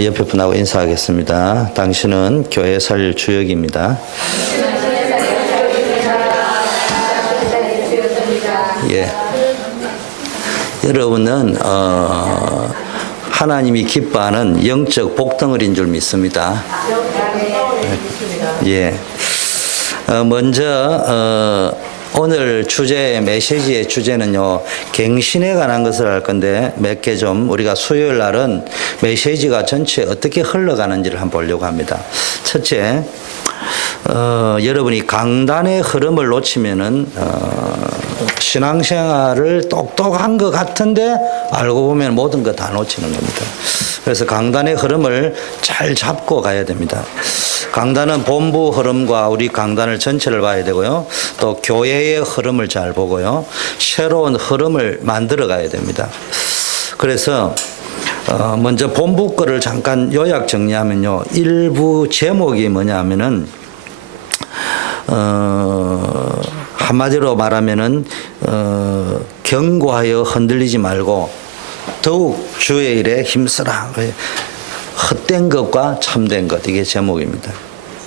옆에 분하고 인사하겠습니다. 당신은 교회 살 주역입니다. 예. 여러분은 하나님이 기뻐하는 영적 복덩어리인 줄 믿습니다. 예. 먼저 오늘 메시지의 주제는요, 갱신에 관한 것을 할 건데 몇 개 좀 우리가 수요일 날은 메시지가 전체 어떻게 흘러가는지를 한번 보려고 합니다. 첫째, 여러분이 강단의 흐름을 놓치면은 신앙생활을 똑똑한 것 같은데 알고 보면 모든 거 다 놓치는 겁니다. 그래서 강단의 흐름을 잘 잡고 가야 됩니다. 강단은 본부 흐름과 우리 강단을 전체를 봐야 되고요. 또 교회의 흐름을 잘 보고요. 새로운 흐름을 만들어 가야 됩니다. 그래서 먼저 본부 거를 잠깐 요약 정리하면요. 일부 제목이 뭐냐 하면은 한마디로 말하면은 경고하여 흔들리지 말고 더욱 주의 일에 힘쓰라. 헛된 것과 참된 것, 이게 제목입니다.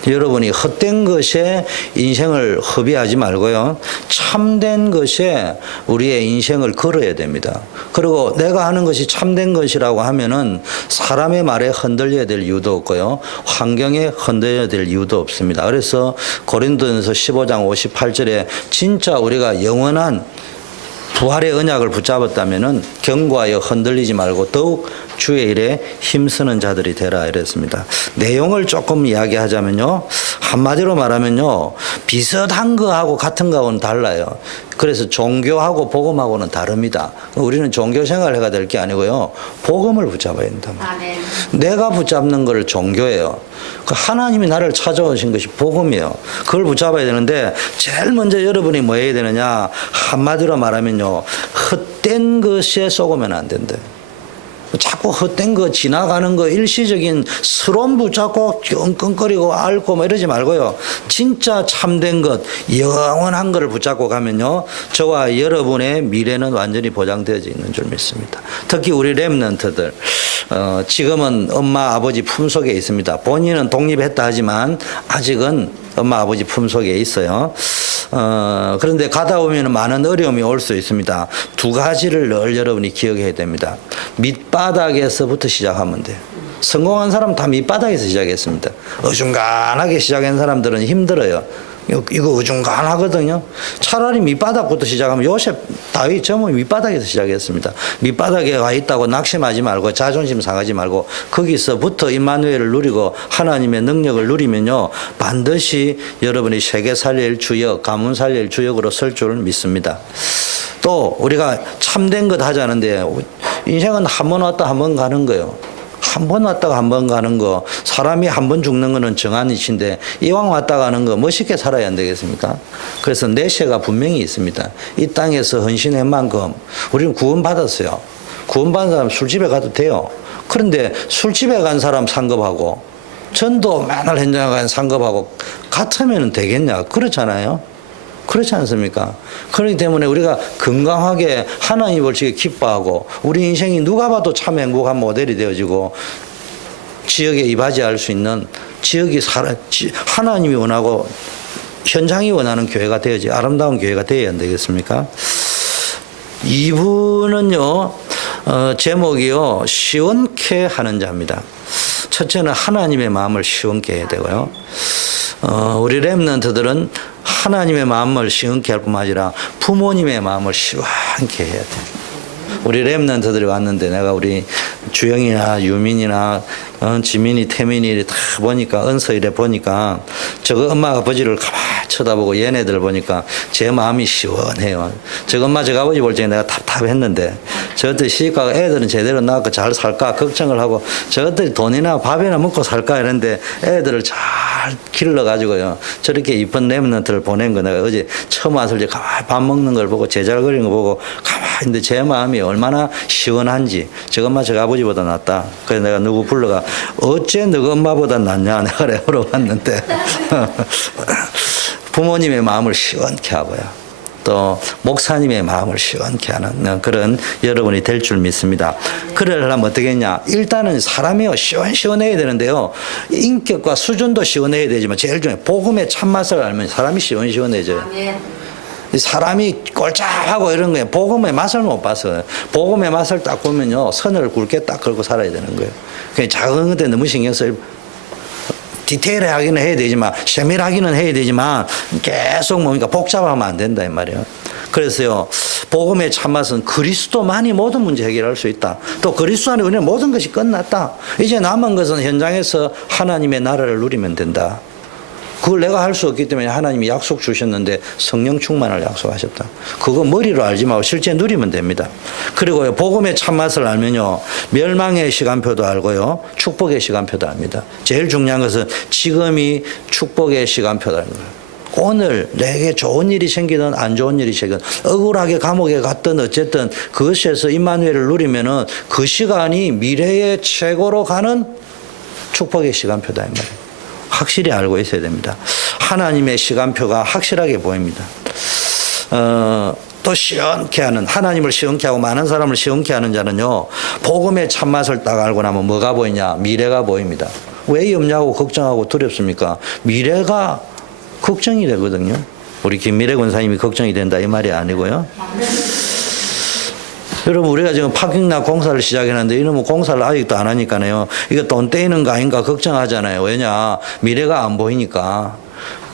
여러분이 헛된 것에 인생을 허비하지 말고요, 참된 것에 우리의 인생을 걸어야 됩니다. 그리고 내가 하는 것이 참된 것이라고 하면은 사람의 말에 흔들려야 될 이유도 없고요, 환경에 흔들려야 될 이유도 없습니다. 그래서 고린도전서 15장 58절에 진짜 우리가 영원한 부활의 언약을 붙잡았다면은 경고하여 흔들리지 말고 더욱 주의 일에 힘쓰는 자들이 되라 이랬습니다. 내용을 조금 이야기하자면요, 한마디로 말하면요, 비슷한 거하고 같은 거하고는 달라요. 그래서 종교하고 복음하고는 다릅니다. 우리는 종교 생활을 해야 될 게 아니고요, 복음을 붙잡아야 된다. 내가 붙잡는 걸 종교예요. 하나님이 나를 찾아오신 것이 복음이에요. 그걸 붙잡아야 되는데 제일 먼저 여러분이 뭐 해야 되느냐, 한마디로 말하면요, 헛된 것에 속으면 안 된다. 자꾸 헛된 거, 지나가는 거, 일시적인 스론 붙잡고 끙끙거리고 앓고 뭐 이러지 말고요, 진짜 참된 것, 영원한 거를 붙잡고 가면요, 저와 여러분의 미래는 완전히 보장되어져 있는 줄 믿습니다. 특히 우리 렘넌트들, 지금은 엄마 아버지 품속에 있습니다. 본인은 독립했다 하지만 아직은 엄마 아버지 품속에 있어요. 그런데 가다 보면 많은 어려움이 올 수 있습니다. 두 가지를 늘 여러분이 기억해야 됩니다. 밑바닥에서부터 시작하면 돼요. 성공한 사람 다 밑바닥에서 시작했습니다. 어중간하게 시작한 사람들은 힘들어요. 이거 어중간하거든요. 차라리 밑바닥부터 시작하면 요셉, 다윗 전부 밑바닥에서 시작했습니다. 밑바닥에 와 있다고 낙심하지 말고 자존심 상하지 말고 거기서부터 임마누엘을 누리고 하나님의 능력을 누리면요, 반드시 여러분이 세계 살릴 주역, 가문 살릴 주역으로 설 줄 믿습니다. 또 우리가 참된 것 하자는데 인생은 한 번 왔다 한 번 가는 거예요. 한 번 왔다가 한 번 가는 거, 사람이 한 번 죽는 거는 정한 이치인데 이왕 왔다 가는 거 멋있게 살아야 안 되겠습니까? 그래서 내세가 분명히 있습니다. 이 땅에서 헌신한 만큼 우리는 구원받았어요. 구원받은 사람 술집에 가도 돼요. 그런데 술집에 간 사람 상급하고 전도 맨날 현장에 간 상급하고 같으면 되겠냐? 그렇잖아요. 그렇지 않습니까? 그렇기 때문에 우리가 건강하게 하나님 벌칙에 기뻐하고 우리 인생이 누가 봐도 참 행복한 모델이 되어지고 지역에 이바지할 수 있는, 지역이 하나님이 원하고 현장이 원하는 교회가 되어지, 아름다운 교회가 되어야 안 되겠습니까? 이분은요, 제목이요, 시원케 하는 자입니다. 첫째는 하나님의 마음을 시원케 해야 되고요, 우리 렘넌트들은 하나님의 마음을 시원케 할 뿐만 아니라 부모님의 마음을 시원케 해야 돼. 우리 렘넌트들이 왔는데 내가 우리 주영이나 유민이나 지민이, 태민이 다 보니까, 은서이래 보니까 저거 엄마 아버지를 가만히 쳐다보고 얘네들 보니까 제 마음이 시원해요. 저거 엄마 저거 아버지 볼 적에 내가 답답했는데 저것들이 시집가고 애들은 제대로 낳고 잘 살까 걱정을 하고 저것들이 돈이나 밥이나 먹고 살까 이랬는데 애들을 잘 길러가지고요, 저렇게 이쁜 렘넌트를 보낸 거 내가 어제 처음 왔을 때 가만히 밥 먹는 걸 보고 제잘거리는 거 보고 가만히 있는데 제 마음이 얼마나 시원한지, 저거 엄마 저거 아버지보다 낫다. 그래서 내가 누구 불러가 어째 너가 엄마보다 낫냐 내가 물어봤는데 부모님의 마음을 시원케 하고요, 또 목사님의 마음을 시원케 하는 그런 여러분이 될 줄 믿습니다. 그러려면 어떻게 했냐? 일단은 사람이요 시원시원해야 되는데요. 인격과 수준도 시원해야 되지만 제일 중요해 복음의 참맛을 알면 사람이 시원시원해져요. 사람이 꼴짝하고 이런 거예요. 복음의 맛을 못 봤어요. 복음의 맛을 딱 보면요 선을 굵게 딱 걸고 살아야 되는 거예요. 그냥 작은 것에 너무 신경 쓸 디테일하기는 해야 되지만 세밀하기는 해야 되지만 계속 뭡니까 복잡하면 안 된다 이 말이에요. 그래서요 복음의 참맛은 그리스도만이 모든 문제 해결할 수 있다. 또 그리스도 안에 우리는 모든 것이 끝났다. 이제 남은 것은 현장에서 하나님의 나라를 누리면 된다. 그걸 내가 할 수 없기 때문에 하나님이 약속 주셨는데 성령 충만을 약속하셨다. 그거 머리로 알지 말고 실제 누리면 됩니다. 그리고요 복음의 참맛을 알면요 멸망의 시간표도 알고요 축복의 시간표도 압니다. 제일 중요한 것은 지금이 축복의 시간표라는 거예요. 오늘 내게 좋은 일이 생기든 안 좋은 일이 생기든 억울하게 감옥에 갔든 어쨌든 그것에서 임마누엘을 누리면은 그 시간이 미래의 최고로 가는 축복의 시간표다 이 말이에요. 확실히 알고 있어야 됩니다. 하나님의 시간표가 확실하게 보입니다. 또 시원케 하는 하나님을 시원케 하고 많은 사람을 시원케 하는 자는요 복음의 참맛을 딱 알고 나면 뭐가 보이냐? 미래가 보입니다. 왜 없냐고 걱정하고 두렵습니까? 미래가 걱정이 되거든요. 우리 김미래 권사님이 걱정이 된다 이 말이 아니고요. 여러분 우리가 지금 파킹락 공사를 시작했는데 이놈은 공사를 아직도 안 하니까요. 이거 돈 떼이는 거 아닌가 걱정하잖아요. 왜냐? 미래가 안 보이니까.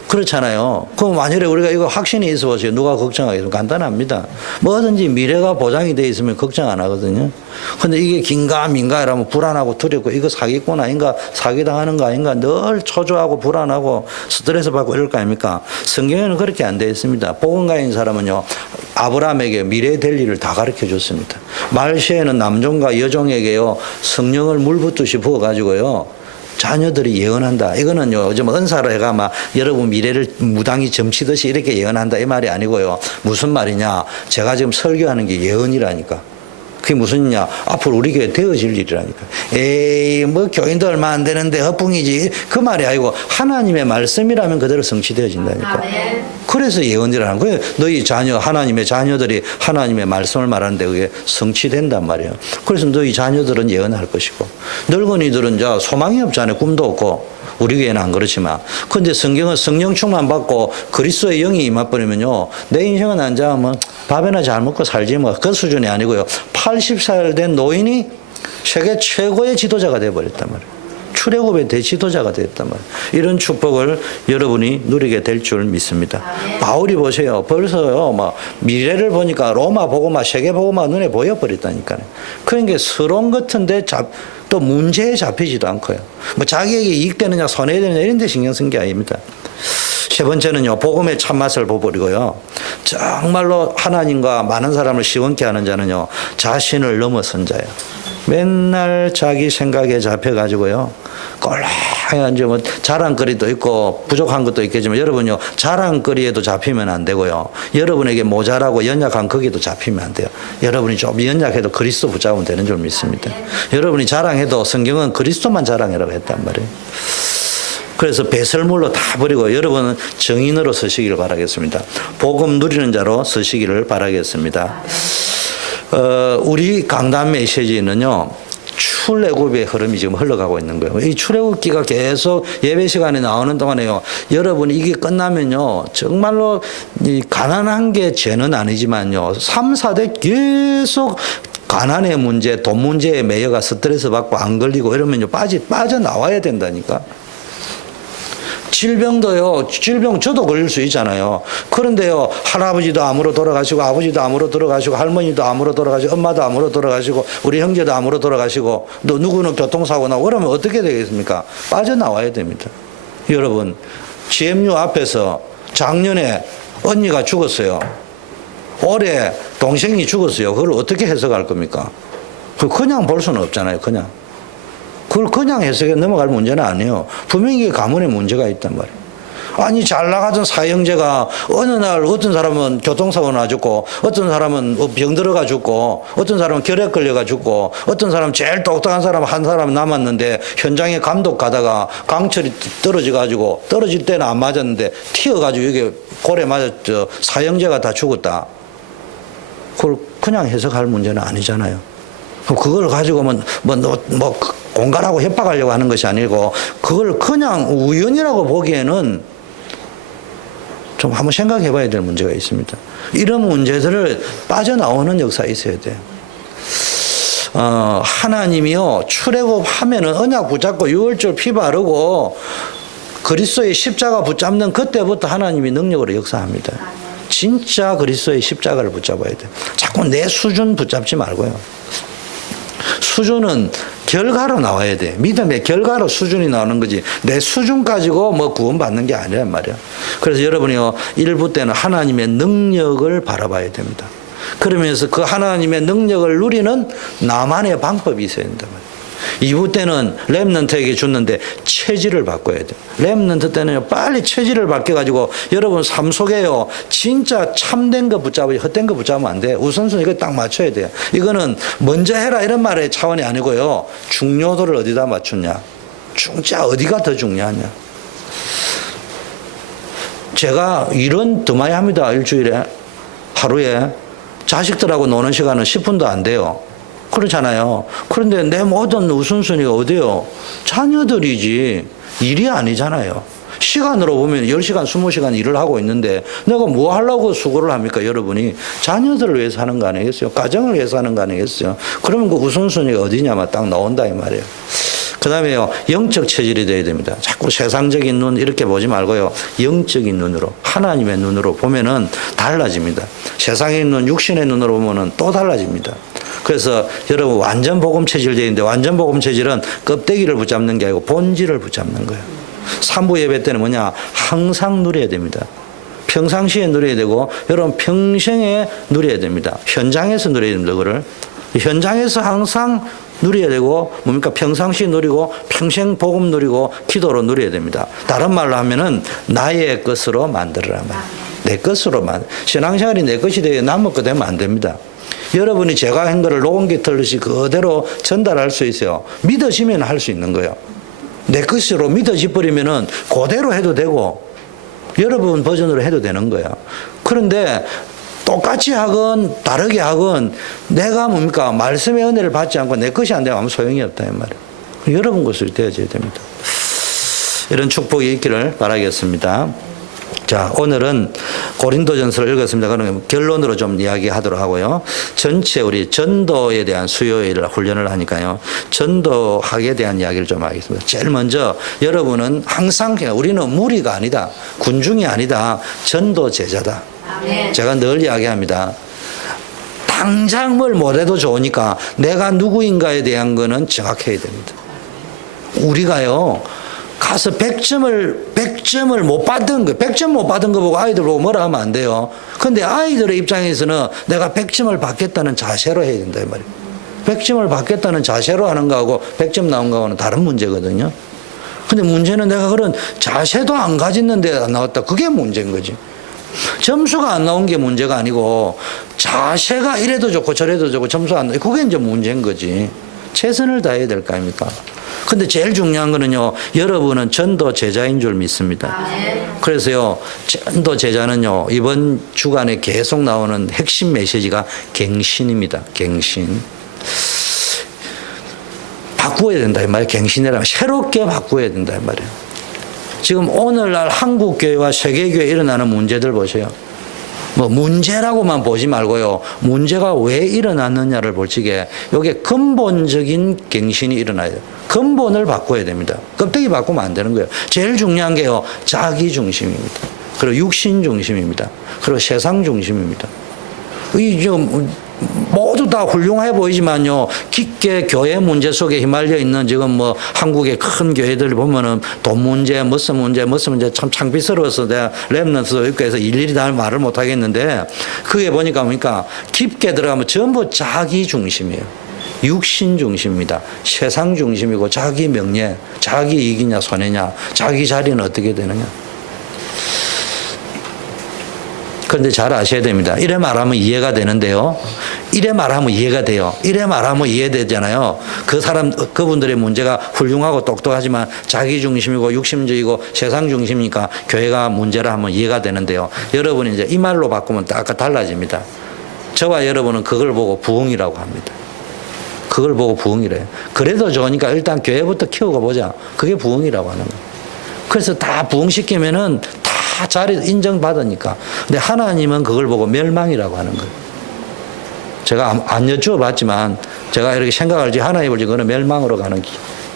그렇잖아요. 그럼 만일에 우리가 이거 확신이 있어 보세요. 누가 걱정하겠습니까? 간단합니다. 뭐든지 미래가 보장이 돼 있으면 걱정 안 하거든요. 근데 이게 긴가민가 이러면 불안하고 두렵고 이거 사기꾼 아닌가 사기당하는 거 아닌가 늘 초조하고 불안하고 스트레스 받고 이럴 거 아닙니까? 성경에는 그렇게 안 되어 있습니다. 복음가인 사람은요 아브라함에게 미래에 될 일을 다 가르쳐 줬습니다. 말세에는 남종과 여종에게요 성령을 물 붓듯이 부어가지고요 자녀들이 예언한다. 이거는요, 요즘 은사로 해가 막 여러분 미래를 무당이 점치듯이 이렇게 예언한다. 이 말이 아니고요. 무슨 말이냐. 제가 지금 설교하는 게 예언이라니까. 그게 무슨 일이냐. 앞으로 우리 교회 되어질 일이라니까. 에이, 뭐 교인도 얼마 안 되는데 허풍이지. 그 말이 아니고 하나님의 말씀이라면 그대로 성취되어진다니까. 그래서 예언이라는 거예요. 너희 자녀, 하나님의 자녀들이 하나님의 말씀을 말하는데 그게 성취된단 말이에요. 그래서 너희 자녀들은 예언할 것이고 늙은이들은 자 소망이 없잖아요. 꿈도 없고. 우리 교회는 안 그렇지만. 근데 성경은 성령 충만 받고 그리스도의 영이 임해버리면요. 내 인생은 앉아 뭐 밥이나 잘 먹고 살지 뭐 그 수준이 아니고요. 80살 된 노인이 세계 최고의 지도자가 되어버렸단 말이에요. 출애굽의 대지도자가 됐단 말이에요. 이런 축복을 여러분이 누리게 될 줄 믿습니다. 바울이 보세요. 벌써요, 막 미래를 보니까 로마 보고마 세계 보고마 눈에 보여버렸다니까요. 그러니까 서론 같은데 또 문제에 잡히지도 않고요. 뭐 자기에게 이익되느냐 손해되느냐 이런 데 신경 쓴 게 아닙니다. 세 번째는요, 복음의 참맛을 보버리고요. 정말로 하나님과 많은 사람을 시원케 하는 자는요, 자신을 넘어선 자예요. 맨날 자기 생각에 잡혀가지고요. 꼴랑 이제 뭐 자랑거리도 있고 부족한 것도 있겠지만 여러분요 자랑거리에도 잡히면 안 되고요. 여러분에게 모자라고 연약한 거기도 잡히면 안 돼요. 여러분이 좀 연약해도 그리스도 붙잡으면 되는 줄 믿습니다. 여러분이 자랑해도 성경은 그리스도만 자랑해라고 했단 말이에요. 그래서 배설물로 다 버리고 여러분은 정인으로 서시기를 바라겠습니다. 복음 누리는 자로 서시기를 바라겠습니다. 우리 강단 메시지는요, 출애굽의 흐름이 지금 흘러가고 있는 거예요. 이 출애굽기가 계속 예배 시간에 나오는 동안에요, 여러분이 이게 끝나면요, 정말로 이 가난한 게 죄는 아니지만요, 3, 4대 계속 가난의 문제, 돈 문제에 매여가 스트레스 받고 안 걸리고 이러면요, 빠져나와야 된다니까. 질병도요, 질병 저도 걸릴 수 있잖아요. 그런데요, 할아버지도 암으로 돌아가시고, 아버지도 암으로 돌아가시고, 할머니도 암으로 돌아가시고, 엄마도 암으로 돌아가시고, 우리 형제도 암으로 돌아가시고, 또 누구는 교통사고 나고, 그러면 어떻게 되겠습니까? 빠져나와야 됩니다. 여러분, GMU 앞에서 작년에 언니가 죽었어요. 올해 동생이 죽었어요. 그걸 어떻게 해석할 겁니까? 그냥 볼 수는 없잖아요, 그냥. 그걸 그냥 해석해 넘어갈 문제는 아니에요. 분명히 가문에 문제가 있단 말이에요. 아니 잘 나가던 사형제가 어느 날 어떤 사람은 교통사고 나 죽고 어떤 사람은 병 들어가 죽고 어떤 사람은 결핵 걸려가 죽고 어떤 사람은 제일 똑똑한 사람 한 사람 남았는데 현장에 감독 가다가 강철이 떨어져 가지고 떨어질 때는 안 맞았는데 튀어가지고 이게 골에 맞았죠. 사형제가 다 죽었다. 그걸 그냥 해석할 문제는 아니잖아요. 그걸 가지고 뭐 공갈하고 협박하려고 하는 것이 아니고 그걸 그냥 우연이라고 보기에는 좀 한번 생각해 봐야 될 문제가 있습니다. 이런 문제들을 빠져나오는 역사가 있어야 돼요. 하나님이요, 출애굽하면은 언약 붙잡고 유월절 피 바르고 그리스도의 십자가 붙잡는 그때부터 하나님이 능력으로 역사합니다. 진짜 그리스도의 십자가를 붙잡아야 돼요. 자꾸 내 수준 붙잡지 말고요. 수준은 결과로 나와야 돼. 믿음의 결과로 수준이 나오는 거지. 내 수준 가지고 뭐 구원받는 게 아니란 말이야. 그래서 여러분이요, 1부 때는 하나님의 능력을 바라봐야 됩니다. 그러면서 그 하나님의 능력을 누리는 나만의 방법이 있어야 된단 말이에요. 2부 때는 렘넌트에게 줬는데 체질을 바꿔야 돼요. 렘넌트 때는 빨리 체질을 바뀌어가지고 여러분 삶 속에요, 진짜 참된 거 붙잡아야지 헛된 거 붙잡으면 안 돼. 우선순위 이거 딱 맞춰야 돼요. 이거는 먼저 해라 이런 말의 차원이 아니고요, 중요도를 어디다 맞추냐, 진짜 어디가 더 중요하냐. 제가 일은 더 많이 합니다. 일주일에 하루에 자식들하고 노는 시간은 10분도 안 돼요. 그렇잖아요. 그런데 내 모든 우선순위가 어디요? 자녀들이지 일이 아니잖아요. 시간으로 보면 10시간, 20시간 일을 하고 있는데 내가 뭐 하려고 수고를 합니까? 여러분이 자녀들을 위해서 하는 거 아니겠어요? 가정을 위해서 하는 거 아니겠어요? 그러면 그 우선순위가 어디냐면 딱 나온다 이 말이에요. 그 다음에요, 영적 체질이 돼야 됩니다. 자꾸 세상적인 눈 이렇게 보지 말고요, 영적인 눈으로, 하나님의 눈으로 보면은 달라집니다. 세상의 눈, 육신의 눈으로 보면은 또 달라집니다. 그래서 여러분 완전 복음 체질 되어 있는데, 완전 복음 체질은 껍데기를 붙잡는 게 아니고 본질을 붙잡는 거예요. 3부 예배 때는 뭐냐, 항상 누려야 됩니다. 평상시에 누려야 되고 여러분 평생에 누려야 됩니다. 현장에서 누려야 됩니다. 그거를 현장에서 항상 누려야 되고, 뭡니까? 평상시 누리고 평생 복음 누리고 기도로 누려야 됩니다. 다른 말로 하면은 나의 것으로 만들어라. 내 것으로 신앙생활이 내 것이 되어 남의 것 되면 안 됩니다. 여러분이 제가 한 거를 녹음기 틀듯이 그대로 전달할 수 있어요. 믿어지면 할 수 있는 거예요. 내 것으로 믿어지 버리면은 그대로 해도 되고 여러분 버전으로 해도 되는 거예요. 그런데 똑같이 하건 다르게 하건 내가 뭡니까? 말씀의 은혜를 받지 않고 내 것이 안 되면 아무 소용이 없다 이 말이에요. 여러분 것으로 되어져야 됩니다. 이런 축복이 있기를 바라겠습니다. 자, 오늘은 고린도전서를 읽었습니다. 그러면 결론으로 좀 이야기하도록 하고요. 전체 우리 전도에 대한 수요일 훈련을 하니까요, 전도학에 대한 이야기를 좀 하겠습니다. 제일 먼저 여러분은 항상 우리는 무리가 아니다, 군중이 아니다, 전도 제자다. 아멘. 제가 늘 이야기합니다. 당장 뭘 못해도 좋으니까 내가 누구인가에 대한 거는 정확해야 됩니다. 우리가요, 가서 100점을 못 받은 거, 100점 못 받은 거 보고 아이들 보고 뭐라 하면 안 돼요. 근데 아이들의 입장에서는 내가 100점을 받겠다는 자세로 해야 된다, 이 말이에요. 100점을 받겠다는 자세로 하는 거하고 100점 나온 거하고는 다른 문제거든요. 근데 문제는 내가 그런 자세도 안 가졌는데 안 나왔다. 그게 문제인 거지. 점수가 안 나온 게 문제가 아니고 자세가 이래도 좋고 저래도 좋고 점수가 안 나와. 그게 이제 문제인 거지. 최선을 다해야 될 거 아닙니까? 근데 제일 중요한 거는요, 여러분은 전도 제자인 줄 믿습니다. 그래서요, 전도 제자는요, 이번 주간에 계속 나오는 핵심 메시지가 갱신입니다. 갱신. 바꾸어야 된다 이 말이에요. 갱신이라면 새롭게 바꾸어야 된다 이 말이에요. 지금 오늘날 한국교회와 세계교회에 일어나는 문제들 보세요. 뭐 문제라고만 보지 말고요, 문제가 왜 일어났느냐를 볼 적에 이게 근본적인 갱신이 일어나야 돼요. 근본을 바꿔야 됩니다. 껍데기 바꾸면 안 되는 거예요. 제일 중요한 게요, 자기 중심입니다. 그리고 육신 중심입니다. 그리고 세상 중심입니다. 이 좀 모두 다 훌륭해 보이지만요, 깊게 교회 문제 속에 휘말려 있는 지금 뭐 한국의 큰 교회들 보면은 돈 문제, 무슨 문제 참 창피스러워서 내가 렘넌트도 있고 해서 일일이 다 말을 못 하겠는데, 그게 보니까 뭡니까? 깊게 들어가면 전부 자기 중심이에요. 육신 중심입니다. 세상 중심이고 자기 명예, 자기 이익이냐 손해냐, 자기 자리는 어떻게 되느냐. 그런데 잘 아셔야 됩니다. 이래 말하면 이해가 되는데요. 이래 말하면 이해가 돼요. 이래 말하면 이해되잖아요. 그분들의 문제가 훌륭하고 똑똑하지만 자기 중심이고 육심적이고 세상 중심이니까 교회가 문제라 하면 이해가 되는데요. 여러분이 이제 이 말로 바꾸면 아까 달라집니다. 저와 여러분은 그걸 보고 부흥이라고 합니다. 그걸 보고 부흥이래요. 그래도 좋으니까 일단 교회부터 키우고 보자. 그게 부흥이라고 하는 거예요. 그래서 다 부흥시키면은 다 자리 인정받으니까. 근데 하나님은 그걸 보고 멸망이라고 하는 거예요. 제가 안 여쭈어봤지만 제가 이렇게 생각할 때 하나님 볼 때 그거는 멸망으로 가는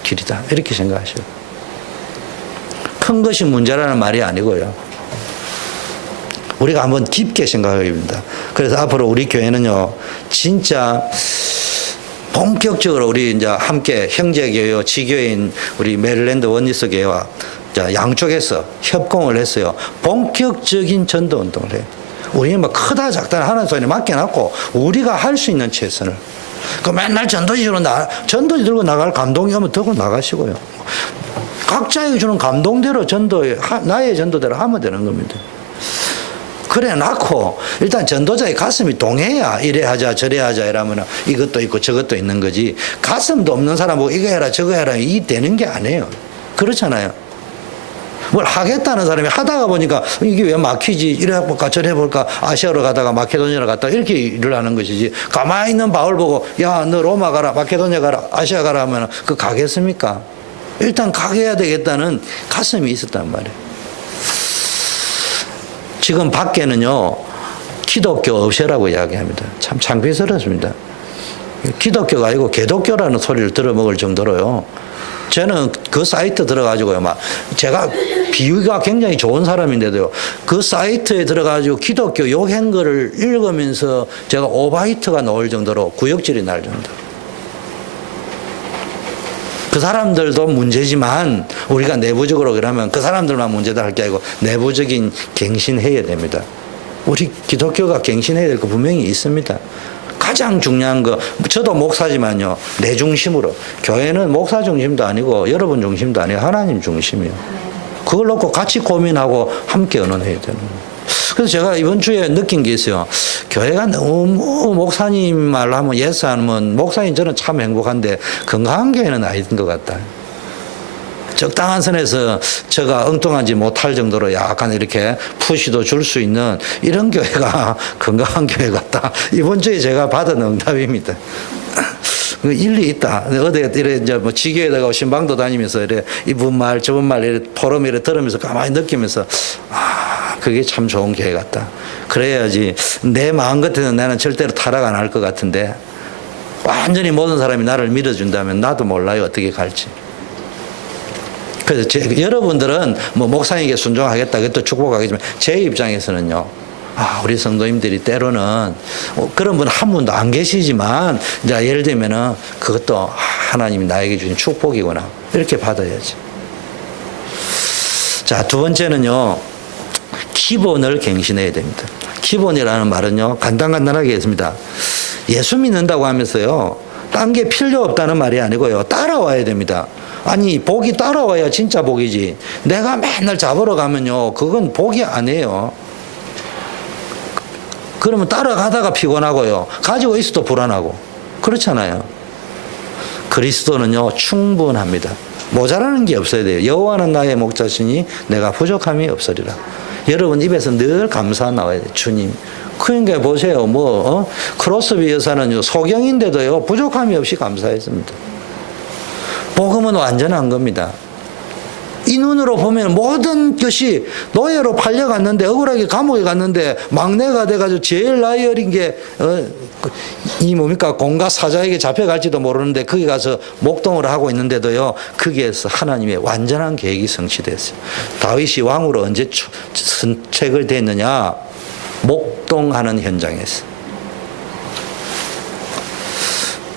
길이다. 이렇게 생각하셔요. 큰 것이 문제라는 말이 아니고요. 우리가 한번 깊게 생각해야 됩니다. 그래서 앞으로 우리 교회는요, 진짜 본격적으로 우리 이제 함께 형제교회와 지교회인 우리 메릴랜드 원리스 교회와 양쪽에서 협공을 했어요. 본격적인 전도 운동을 해요. 우리는 뭐 크다 작다 하는 소리에 맡겨놨고 우리가 할 수 있는 최선을. 그 맨날 전도지 들고 나갈 감동이 오면 들고 나가시고요. 각자에게 주는 감동대로 나의 전도대로 하면 되는 겁니다. 그래 놓고 일단 전도자의 가슴이 동해야 이래 하자 저래 하자 이러면 이것도 있고 저것도 있는 거지. 가슴도 없는 사람 보고 이거 해라 저거 해라 이 되는 게 아니에요. 그렇잖아요. 뭘 하겠다는 사람이 하다가 보니까 이게 왜 막히지 이래 해볼까 저래 해볼까 아시아로 가다가 마케도니아로 갔다가 이렇게 일을 하는 것이지. 가만히 있는 바울 보고 야 너 로마 가라 마케도니아 가라 아시아 가라 하면 그 가겠습니까? 일단 가게 해야 되겠다는 가슴이 있었단 말이에요. 지금 밖에는요, 기독교 없애라고 이야기합니다. 참 창피스럽습니다. 기독교가 아니고 개독교라는 소리를 들어먹을 정도로요. 저는 그 사이트 들어가지고요, 제가 비유가 굉장히 좋은 사람인데도요, 그 사이트에 들어가지고 기독교 욕한 거를 읽으면서 제가 오바이트가 나올 정도로 구역질이 날 정도. 그 사람들도 문제지만 우리가 내부적으로 그러면 그 사람들만 문제다 할 게 아니고 내부적인 갱신해야 됩니다. 우리 기독교가 갱신해야 될 거 분명히 있습니다. 가장 중요한 거, 저도 목사지만요, 내 중심으로. 교회는 목사 중심도 아니고 여러분 중심도 아니고 하나님 중심이에요. 그걸 놓고 같이 고민하고 함께 의논해야 되는 거예요. 그래서 제가 이번 주에 느낀 게 있어요. 교회가 너무 목사님 말로 하면 예스 하면 목사님 저는 참 행복한데 건강한 교회는 아닌 것 같다. 적당한 선에서 제가 엉뚱한지 못할 정도로 약간 이렇게 푸시도 줄 수 있는 이런 교회가 건강한 교회 같다. 이번 주에 제가 받은 응답입니다. 일리 있다. 어디 이래 이제 뭐 지교에다가 신방도 다니면서 이래 이분 말 저분 말 이래 포럼 이래 들으면서 가만히 느끼면서 그게 참 좋은 교회 같다. 그래야지 내 마음 같아는 나는 절대로 타락 안 할 것 같은데 완전히 모든 사람이 나를 믿어준다면 나도 몰라요 어떻게 갈지. 그래서 여러분들은 뭐 목사님에게 순종하겠다 그것도 축복하겠지만 제 입장에서는요. 우리 성도님들이 때로는 그런 분 한 분도 안 계시지만 이제 예를 들면은 그것도 하나님이 나에게 주신 축복이구나 이렇게 받아야지. 자, 두 번째는요. 기본을 갱신해야 됩니다. 기본이라는 말은요. 간단하게 했습니다. 예수 믿는다고 하면서요. 딴 게 필요 없다는 말이 아니고요. 따라와야 됩니다. 아니 복이 따라와야 진짜 복이지. 내가 맨날 잡으러 가면요. 그건 복이 아니에요. 그러면 따라가다가 피곤하고요. 가지고 있어도 불안하고. 그렇잖아요. 그리스도는요. 충분합니다. 모자라는 게 없어야 돼요. 여호와는 나의 목자시니 내가 부족함이 없으리라. 여러분 입에서 늘 감사 나와야 돼요. 주님. 그러니까 보세요. 크로스비 여사는요. 소경인데도요. 부족함이 없이 감사했습니다. 복음은 완전한 겁니다. 이 눈으로 보면 모든 것이 노예로 팔려갔는데 억울하게 감옥에 갔는데 막내가 돼가지고 제일 나이 어린 게 이 뭡니까 공가 사자에게 잡혀갈지도 모르는데 거기 가서 목동을 하고 있는데도요 거기에서 하나님의 완전한 계획이 성취됐어요. 다윗이 왕으로 언제 선택을 됐느냐? 목동하는 현장에서.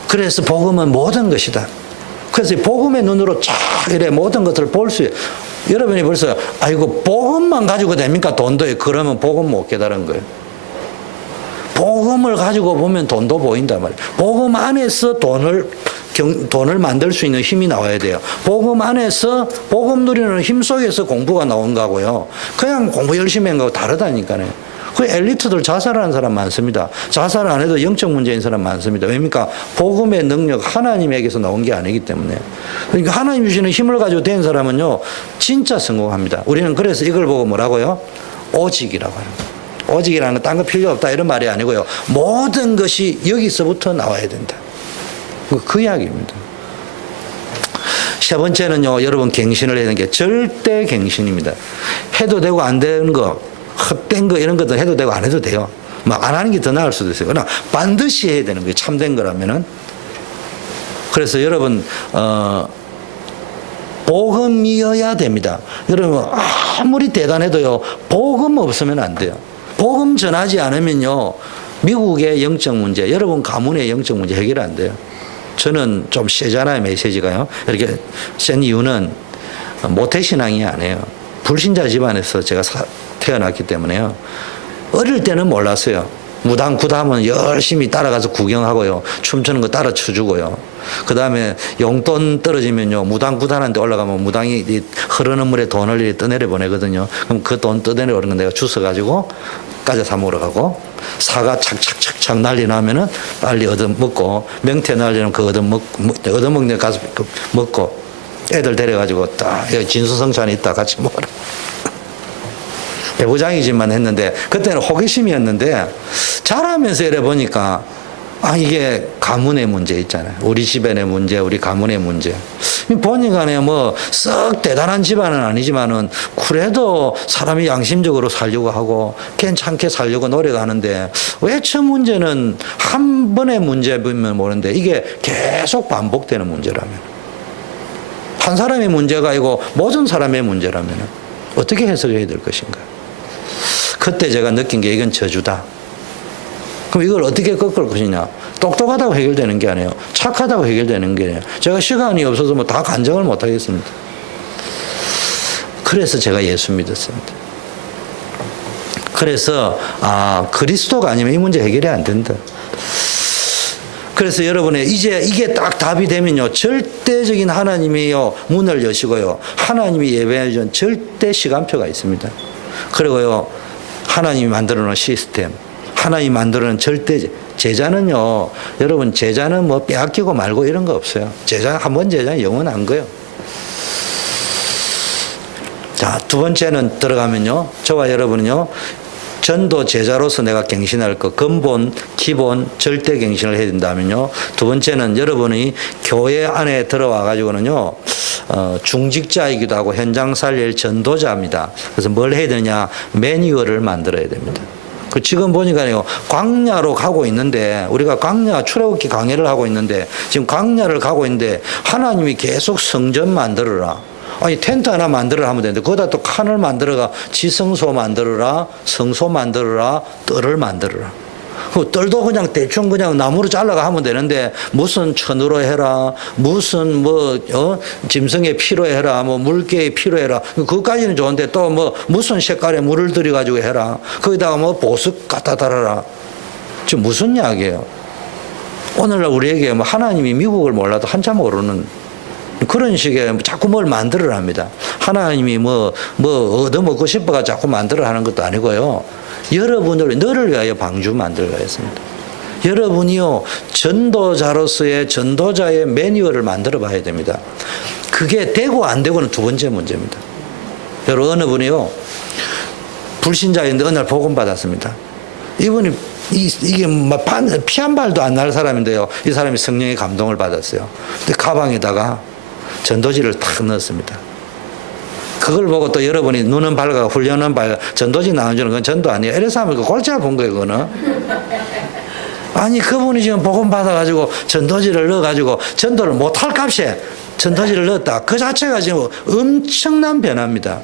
그래서 복음은 모든 것이다. 그래서 복음의 눈으로 쫙 이래 모든 것들을 볼 수 있어요. 여러분이 벌써 아이고 복음만 가지고 됩니까? 돈도 그러면 복음 못 깨달은 거예요. 복음을 가지고 보면 돈도 보인단 말이에요. 복음 안에서 돈을 만들 수 있는 힘이 나와야 돼요. 복음 안에서 복음 누리는 힘 속에서 공부가 나온 거고요. 그냥 공부 열심히 한 거하고 다르다니까요. 그 엘리트들 자살하는 사람 많습니다. 자살 안 해도 영적 문제인 사람 많습니다. 왜입니까? 복음의 능력 하나님에게서 나온 게 아니기 때문에. 그러니까 하나님 주시는 힘을 가지고 된 사람은요, 진짜 성공합니다. 우리는 그래서 이걸 보고 뭐라고요? 오직이라고 합니다. 오직이라는 건 딴 거 필요 없다 이런 말이 아니고요. 모든 것이 여기서부터 나와야 된다. 그 이야기입니다. 세 번째는요, 여러분 갱신을 해야 되는 게 절대 갱신입니다. 해도 되고 안 되는 거, 헛된 거 이런 것들 해도 되고 안 해도 돼요. 막 안 하는 게 더 나을 수도 있어요. 그러나 반드시 해야 되는 거예요. 참된 거라면은. 그래서 여러분, 복음이어야 됩니다. 여러분, 아무리 대단해도요, 복음 없으면 안 돼요. 복음 전하지 않으면요, 미국의 영적 문제, 여러분 가문의 영적 문제 해결 안 돼요. 저는 좀 세잖아요, 메시지가요. 이렇게 센 이유는 모태신앙이 아니에요. 불신자 집안에서 제가 태어났기 때문에요. 어릴 때는 몰랐어요. 무당 구다면 열심히 따라가서 구경하고요. 춤추는 거 따라 춰주고요. 그 다음에 용돈 떨어지면요, 무당 구단한테 올라가면 무당이 흐르는 물에 돈을 떠내려 보내거든요. 그럼 그 돈 떠내려 오는 건 내가 주워가지고 과자 사 먹으러 가고, 사과 착착착착 난리 나면은 빨리 얻어먹고, 명태 난리는 그 얻어먹는 데 가서 먹고, 애들 데려가지고 딱 진수성찬이 있다 같이 먹어라. 배부장이지만 했는데, 그때는 호기심이었는데, 자라면서 이래 보니까, 이게 가문의 문제 있잖아요. 우리 집안의 문제, 우리 가문의 문제. 보니까네, 썩 대단한 집안은 아니지만은, 그래도 사람이 양심적으로 살려고 하고, 괜찮게 살려고 노력하는데, 왜 저 문제는 한 번의 문제면 모르는데, 이게 계속 반복되는 문제라면. 한 사람의 문제가 아니고, 모든 사람의 문제라면, 어떻게 해석해야 될 것인가. 그때 제가 느낀 게 이건 저주다. 그럼 이걸 어떻게 꺾을 것이냐? 똑똑하다고 해결되는 게 아니에요. 착하다고 해결되는 게 아니에요. 제가 시간이 없어서 다 간증을 못 하겠습니다. 그래서 제가 예수 믿었습니다. 그래서 그리스도가 아니면 이 문제 해결이 안 된다. 그래서 여러분의 이제 이게 딱 답이 되면요, 절대적인 하나님이요 문을 여시고요, 하나님이 예배해준 절대 시간표가 있습니다. 그리고요, 하나님이 만들어놓은 시스템, 하나님이 만들어놓은 절대, 제자는요, 여러분, 제자는 빼앗기고 말고 이런 거 없어요. 한번 제자는 영원한 거예요. 자, 두 번째는 들어가면요, 저와 여러분은요, 전도 제자로서 내가 갱신할 것, 근본, 기본, 절대 갱신을 해야 된다면요, 두 번째는 여러분이 교회 안에 들어와 가지고는요, 중직자이기도 하고 현장 살릴 전도자입니다. 그래서 뭘 해야 되느냐? 매뉴얼을 만들어야 됩니다. 지금 보니까요, 광야로 가고 있는데, 우리가 광야 출애굽기 강해를 하고 있는데, 지금 광야를 가고 있는데, 하나님이 계속 성전 만들어라. 텐트 하나 만들어라 하면 되는데, 거기다 또 칸을 만들어가 지성소 만들어라, 성소 만들어라, 뜰을 만들어라. 그 뜰도 그냥 대충 그냥 나무로 잘라가 하면 되는데, 무슨 천으로 해라, 무슨 짐승의 피로 해라, 물개의 피로 해라. 그것까지는 좋은데, 또 무슨 색깔의 물을 들여가지고 해라. 거기다가 보석 갖다 달아라. 지금 무슨 이야기예요? 오늘날 우리에게 하나님이 미국을 몰라도 한참 모르는 그런 식의 자꾸 뭘 만들어라 합니다. 하나님이 얻어먹고 싶어가 자꾸 만들어 하는 것도 아니고요. 너를 위하여 방주 만들어야 했습니다. 여러분이요, 전도자로서의 전도자의 매뉴얼을 만들어 봐야 됩니다. 그게 되고 안 되고는 두 번째 문제입니다. 여러분, 어느 분이요, 불신자인데 어느 날 복음 받았습니다. 이분이 이게 피 한 발도 안 날 사람인데요, 이 사람이 성령의 감동을 받았어요. 근데 가방에다가 전도지를 탁 넣었습니다. 그걸 보고 또 여러분이 눈은 밝아, 훈련은 밝아, 전도지 나눠주는 건 전도 아니에요. 이래서 하면 골치 아픈 거예요, 그거는. 아니, 그분이 지금 복음 받아가지고 전도지를 넣어가지고 전도를 못할 값에 전도지를 넣었다. 그 자체가 지금 엄청난 변화입니다.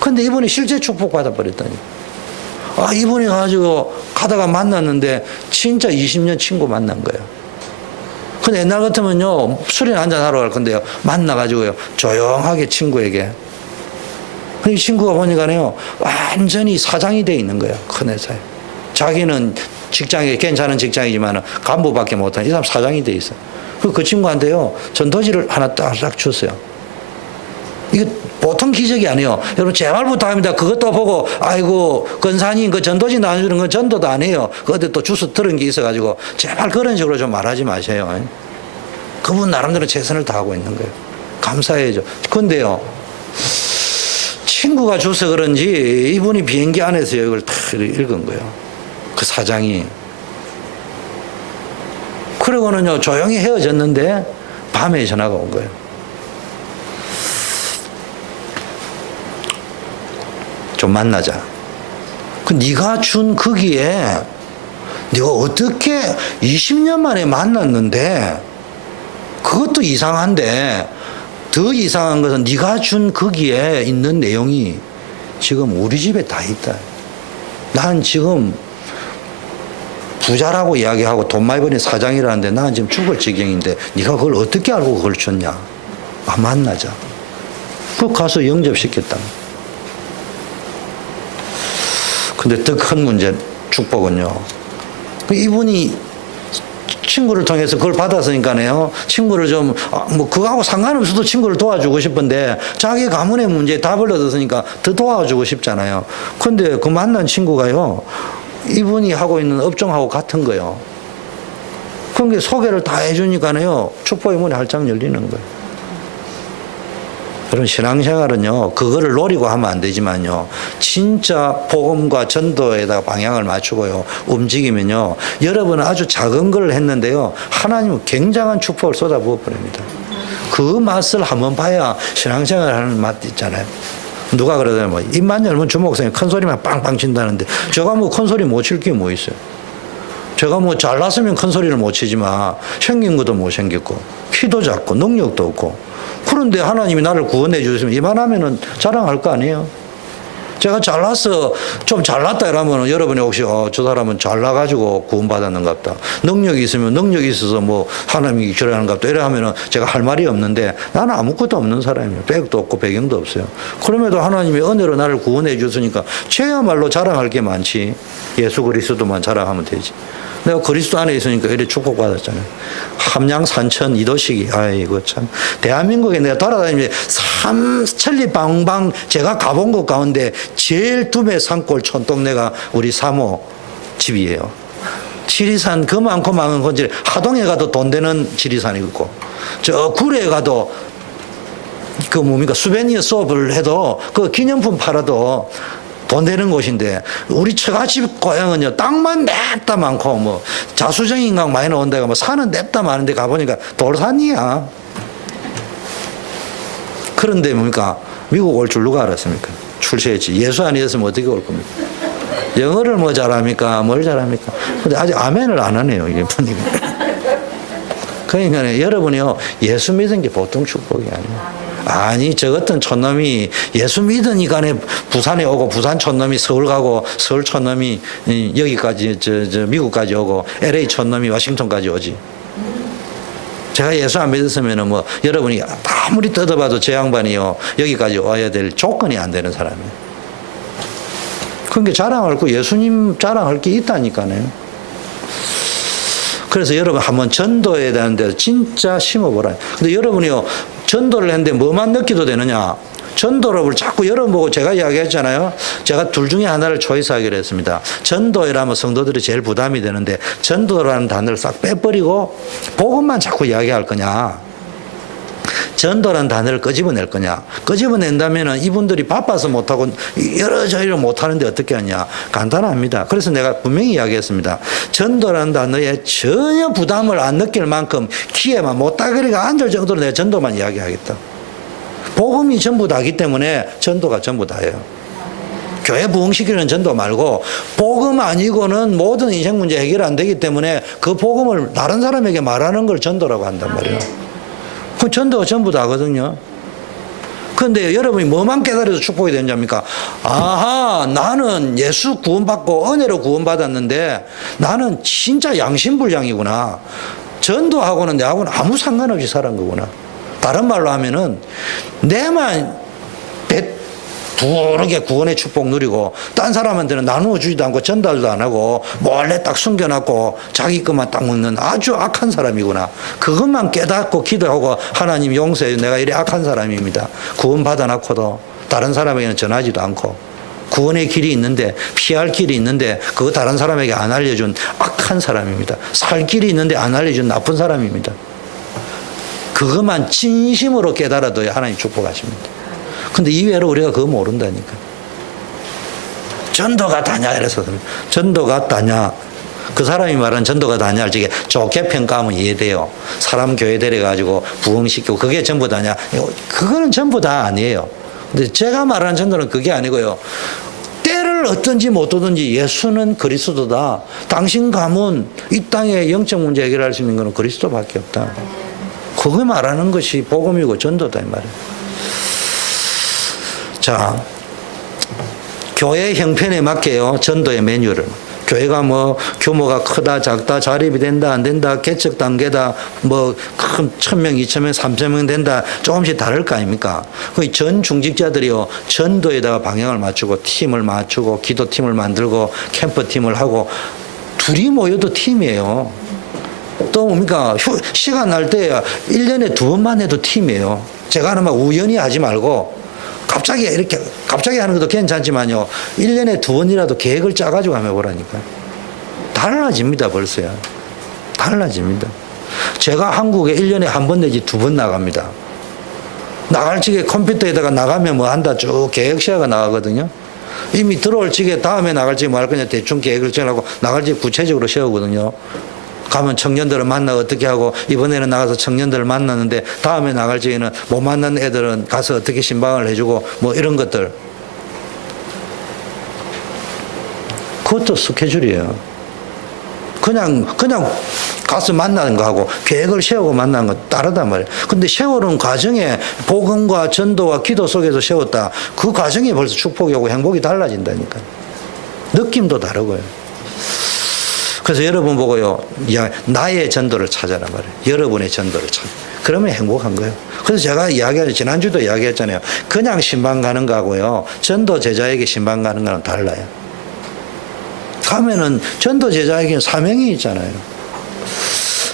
근데 이분이 실제 축복 받아버렸다니. 이분이 가지고 가다가 만났는데 진짜 20년 친구 만난 거예요. 근데 옛날 같으면요, 술이나 한잔 하러 갈 건데요, 만나가지고요, 조용하게 친구에게. 이 친구가 보니까요, 완전히 사장이 돼 있는 거예요, 큰 회사에. 자기는 직장에, 괜찮은 직장이지만 간부밖에 못하는 이 사람 사장이 돼 있어요. 그 친구한테요, 전도지를 하나 딱 줬어요. 이게 보통 기적이 아니에요. 여러분 제발 부탁합니다. 그것도 보고 아이고 권사님 그 전도지 나눠주는 건 전도도 아니에요. 그것도 또 주스 들은 게 있어가지고 제발 그런 식으로 좀 말하지 마세요. 그분 나름대로 최선을 다하고 있는 거예요. 감사해야죠. 근데요 친구가 줘서 그런지 이분이 비행기 안에서 이걸 다 읽은 거예요. 그 사장이. 그러고는요 조용히 헤어졌는데 밤에 전화가 온 거예요. 좀 만나자. 그 네가 준 거기에 네가 어떻게 20년 만에 만났는데 그것도 이상한데 더 이상한 것은 네가 준 거기에 있는 내용이 지금 우리 집에 다 있다. 난 지금 부자라고 이야기하고 돈 많이 버는 사장이라는데 난 지금 죽을 지경인데 네가 그걸 어떻게 알고 그걸 줬냐. 아 만나자. 그 가서 영접시켰다. 근데 더 큰 문제 축복은요. 이분이 친구를 통해서 그걸 받았으니까요. 친구를 좀 뭐 그거하고 상관없어도 친구를 도와주고 싶은데 자기 가문의 문제에 답을 얻었으니까 더 도와주고 싶잖아요. 근데 그 만난 친구가요. 이분이 하고 있는 업종하고 같은 거예요. 그러니까 소개를 다 해주니까요. 축복의 문이 활짝 열리는 거예요. 여러분 신앙생활은요 그거를 노리고 하면 안 되지만요 진짜 복음과 전도에다가 방향을 맞추고요 움직이면요 여러분은 아주 작은 걸 했는데요 하나님은 굉장한 축복을 쏟아부어 버립니다. 그 맛을 한번 봐야 신앙생활 하는 맛 있잖아요. 누가 그러잖아요. 뭐 입만 열면 주목성이 큰 소리만 빵빵 친다는데 제가 뭐 큰 소리 못 칠 게 뭐 있어요. 제가 뭐 잘났으면 큰 소리를 못 치지만 생긴 것도 못 생겼고 키도 작고 능력도 없고 그런데 하나님이 나를 구원해 주시면 이만하면은 자랑할 거 아니에요. 제가 잘났어 좀 잘났다 이러면 여러분이 혹시 저 사람은 잘나가지고 구원받았는가 보다. 능력이 있으면 능력이 있어서 뭐 하나님이 그러는가 보다 이래 하면은 제가 할 말이 없는데 나는 아무것도 없는 사람이에요. 백도 없고 배경도 없어요. 그럼에도 하나님이 은혜로 나를 구원해 줬으니까 저야말로 자랑할 게 많지. 예수 그리스도만 자랑하면 되지. 내가 그리스도 안에 있으니까 이렇게 축복받았잖아요. 함양 산천 이도식이 아이고 참 대한민국에 내가 돌아다니면서 천리방방 제가 가본 것 가운데 제일 두메 산골 촌동네가 우리 사모 집이에요. 지리산 그 많고 많은 건지 하동에 가도 돈 되는 지리산이 있고 저 구례에 가도 그 뭡니까 수베니어 수업을 해도 그 기념품 팔아도 돈 되는 곳인데 우리 처갓집 고향은요 땅만 냅다 많고 뭐 자수정인강 많이 나온 데가 뭐 산은 냅다 많은데 가보니까 돌산이야. 그런데 뭡니까 미국 올 줄 누가 알았습니까? 출세했지. 예수 아니었으면 어떻게 올 겁니까? 영어를 뭐 잘합니까? 뭘 잘합니까? 근데 아직 아멘을 안 하네요 이게 보니까. 그러니까 여러분이요 예수 믿은 게 보통 축복이 아니에요. 아니 저 같은 촌놈이 예수 믿으니까 부산에 오고 부산 촌놈이 서울 가고 서울 촌놈이 여기까지 저 미국까지 오고 LA 촌놈이 워싱턴까지 오지. 제가 예수 안 믿었으면은 뭐 여러분이 아무리 뜯어봐도 저 양반이요 여기까지 와야 될 조건이 안 되는 사람이에요. 그러니까 자랑할 거 예수님 자랑할 게 있다니까요. 그래서 여러분 한번 전도에 대한 데서 진짜 심어보라. 근데 여러분이요 전도를 했는데 뭐만 느끼도 되느냐? 전도를 자꾸 여러분 보고 제가 이야기했잖아요. 제가 둘 중에 하나를 초이스하기로 했습니다. 전도라면 성도들이 제일 부담이 되는데 전도라는 단어를 싹 빼버리고 복음만 자꾸 이야기할 거냐? 전도라는 단어를 끄집어낼 거냐? 끄집어낸다면 이분들이 바빠서 못하고 여러 저희를 못하는데 어떻게 하냐? 간단합니다. 그래서 내가 분명히 이야기했습니다. 전도라는 단어에 전혀 부담을 안 느낄 만큼 귀에만 못다그리가 앉을 정도로 내가 전도만 이야기하겠다. 복음이 전부 다기 때문에 전도가 전부 다예요. 교회 부흥시키는 전도 말고 복음 아니고는 모든 인생 문제 해결 안 되기 때문에 그 복음을 다른 사람에게 말하는 걸 전도라고 한단 말이에요. 그 전도가 전부 다거든요. 그런데 여러분이 뭐만 깨달아서 축복이 되는지합니까? 아하, 나는 예수 구원받고 은혜로 구원받았는데 나는 진짜 양심불량이구나. 전도하고는 내하고는 아무 상관없이 살은 거구나. 다른 말로 하면은 내만 두르게 구원의 축복 누리고 딴 사람한테는 나누어 주지도 않고 전달도 안 하고 몰래 딱 숨겨놨고 자기 것만 딱 먹는 아주 악한 사람이구나. 그것만 깨닫고 기도하고 하나님 용서해 내가 이래 악한 사람입니다. 구원 받아놓고도 다른 사람에게는 전하지도 않고 구원의 길이 있는데 피할 길이 있는데 그거 다른 사람에게 안 알려준 악한 사람입니다. 살 길이 있는데 안 알려준 나쁜 사람입니다. 그것만 진심으로 깨달아도 하나님 축복하십니다. 근데 이외로 우리가 그거 모른다니까. 전도가 다냐 이래서 전도가 다냐 그 사람이 말하는 전도가 다냐 할 적에 좋게 평가하면 이해돼요. 사람 교회 데려가지고 부흥시키고 그게 전부 다냐 그거는 전부 다 아니에요. 근데 제가 말하는 전도는 그게 아니고요. 때를 어떤지 못 오든지 예수는 그리스도다. 당신 가문 이 땅의 영적 문제 해결할 수 있는 것은 그리스도밖에 없다. 그거 말하는 것이 복음이고 전도다 이 말이에요. 자, 교회 형편에 맞게요. 전도의 매뉴얼을. 교회가 뭐 규모가 크다 작다 자립이 된다 안 된다 개척 단계다 뭐 큰 1,000명 2,000명 3,000명 된다 조금씩 다를 거 아닙니까? 그 전 중직자들이요 전도에다가 방향을 맞추고 팀을 맞추고 기도팀을 만들고 캠프팀을 하고 둘이 모여도 팀이에요. 또 뭡니까 시간 날 때 1년에 2번만 해도 팀이에요. 제가 하는 말 우연히 하지 말고 갑자기 하는 것도 괜찮지만요. 1년에 2번이라도 계획을 짜가지고 하면 보라니까. 달라집니다, 벌써요. 달라집니다. 제가 한국에 1년에 1번 내지 2번 나갑니다. 나갈 적에 컴퓨터에다가 나가면 뭐 한다 쭉 계획 시야가 나가거든요. 이미 들어올 적에 다음에 나갈 적에 뭐 할 거냐 대충 계획을 정하고 나갈 적에 구체적으로 세우거든요. 가면 청년들을 만나 어떻게 하고 이번에는 나가서 청년들을 만났는데 다음에 나갈 적에는 못 만난 애들은 가서 어떻게 신방을 해주고 뭐 이런 것들 그것도 스케줄이에요. 그냥 가서 만나는 거하고 계획을 세우고 만나는 거 다르단 말이에요. 근데 세우는 과정에 복음과 전도와 기도 속에서 세웠다. 그 과정이 벌써 축복이 오고 행복이 달라진다니까. 느낌도 다르고요. 그래서 여러분 보고요, 야, 나의 전도를 찾아라 말이에요. 여러분의 전도를 찾아. 그러면 행복한 거예요. 그래서 제가 지난주도 이야기했잖아요. 그냥 신방 가는 거하고요, 전도 제자에게 신방 가는 거는 달라요. 가면은 전도 제자에게는 사명이 있잖아요.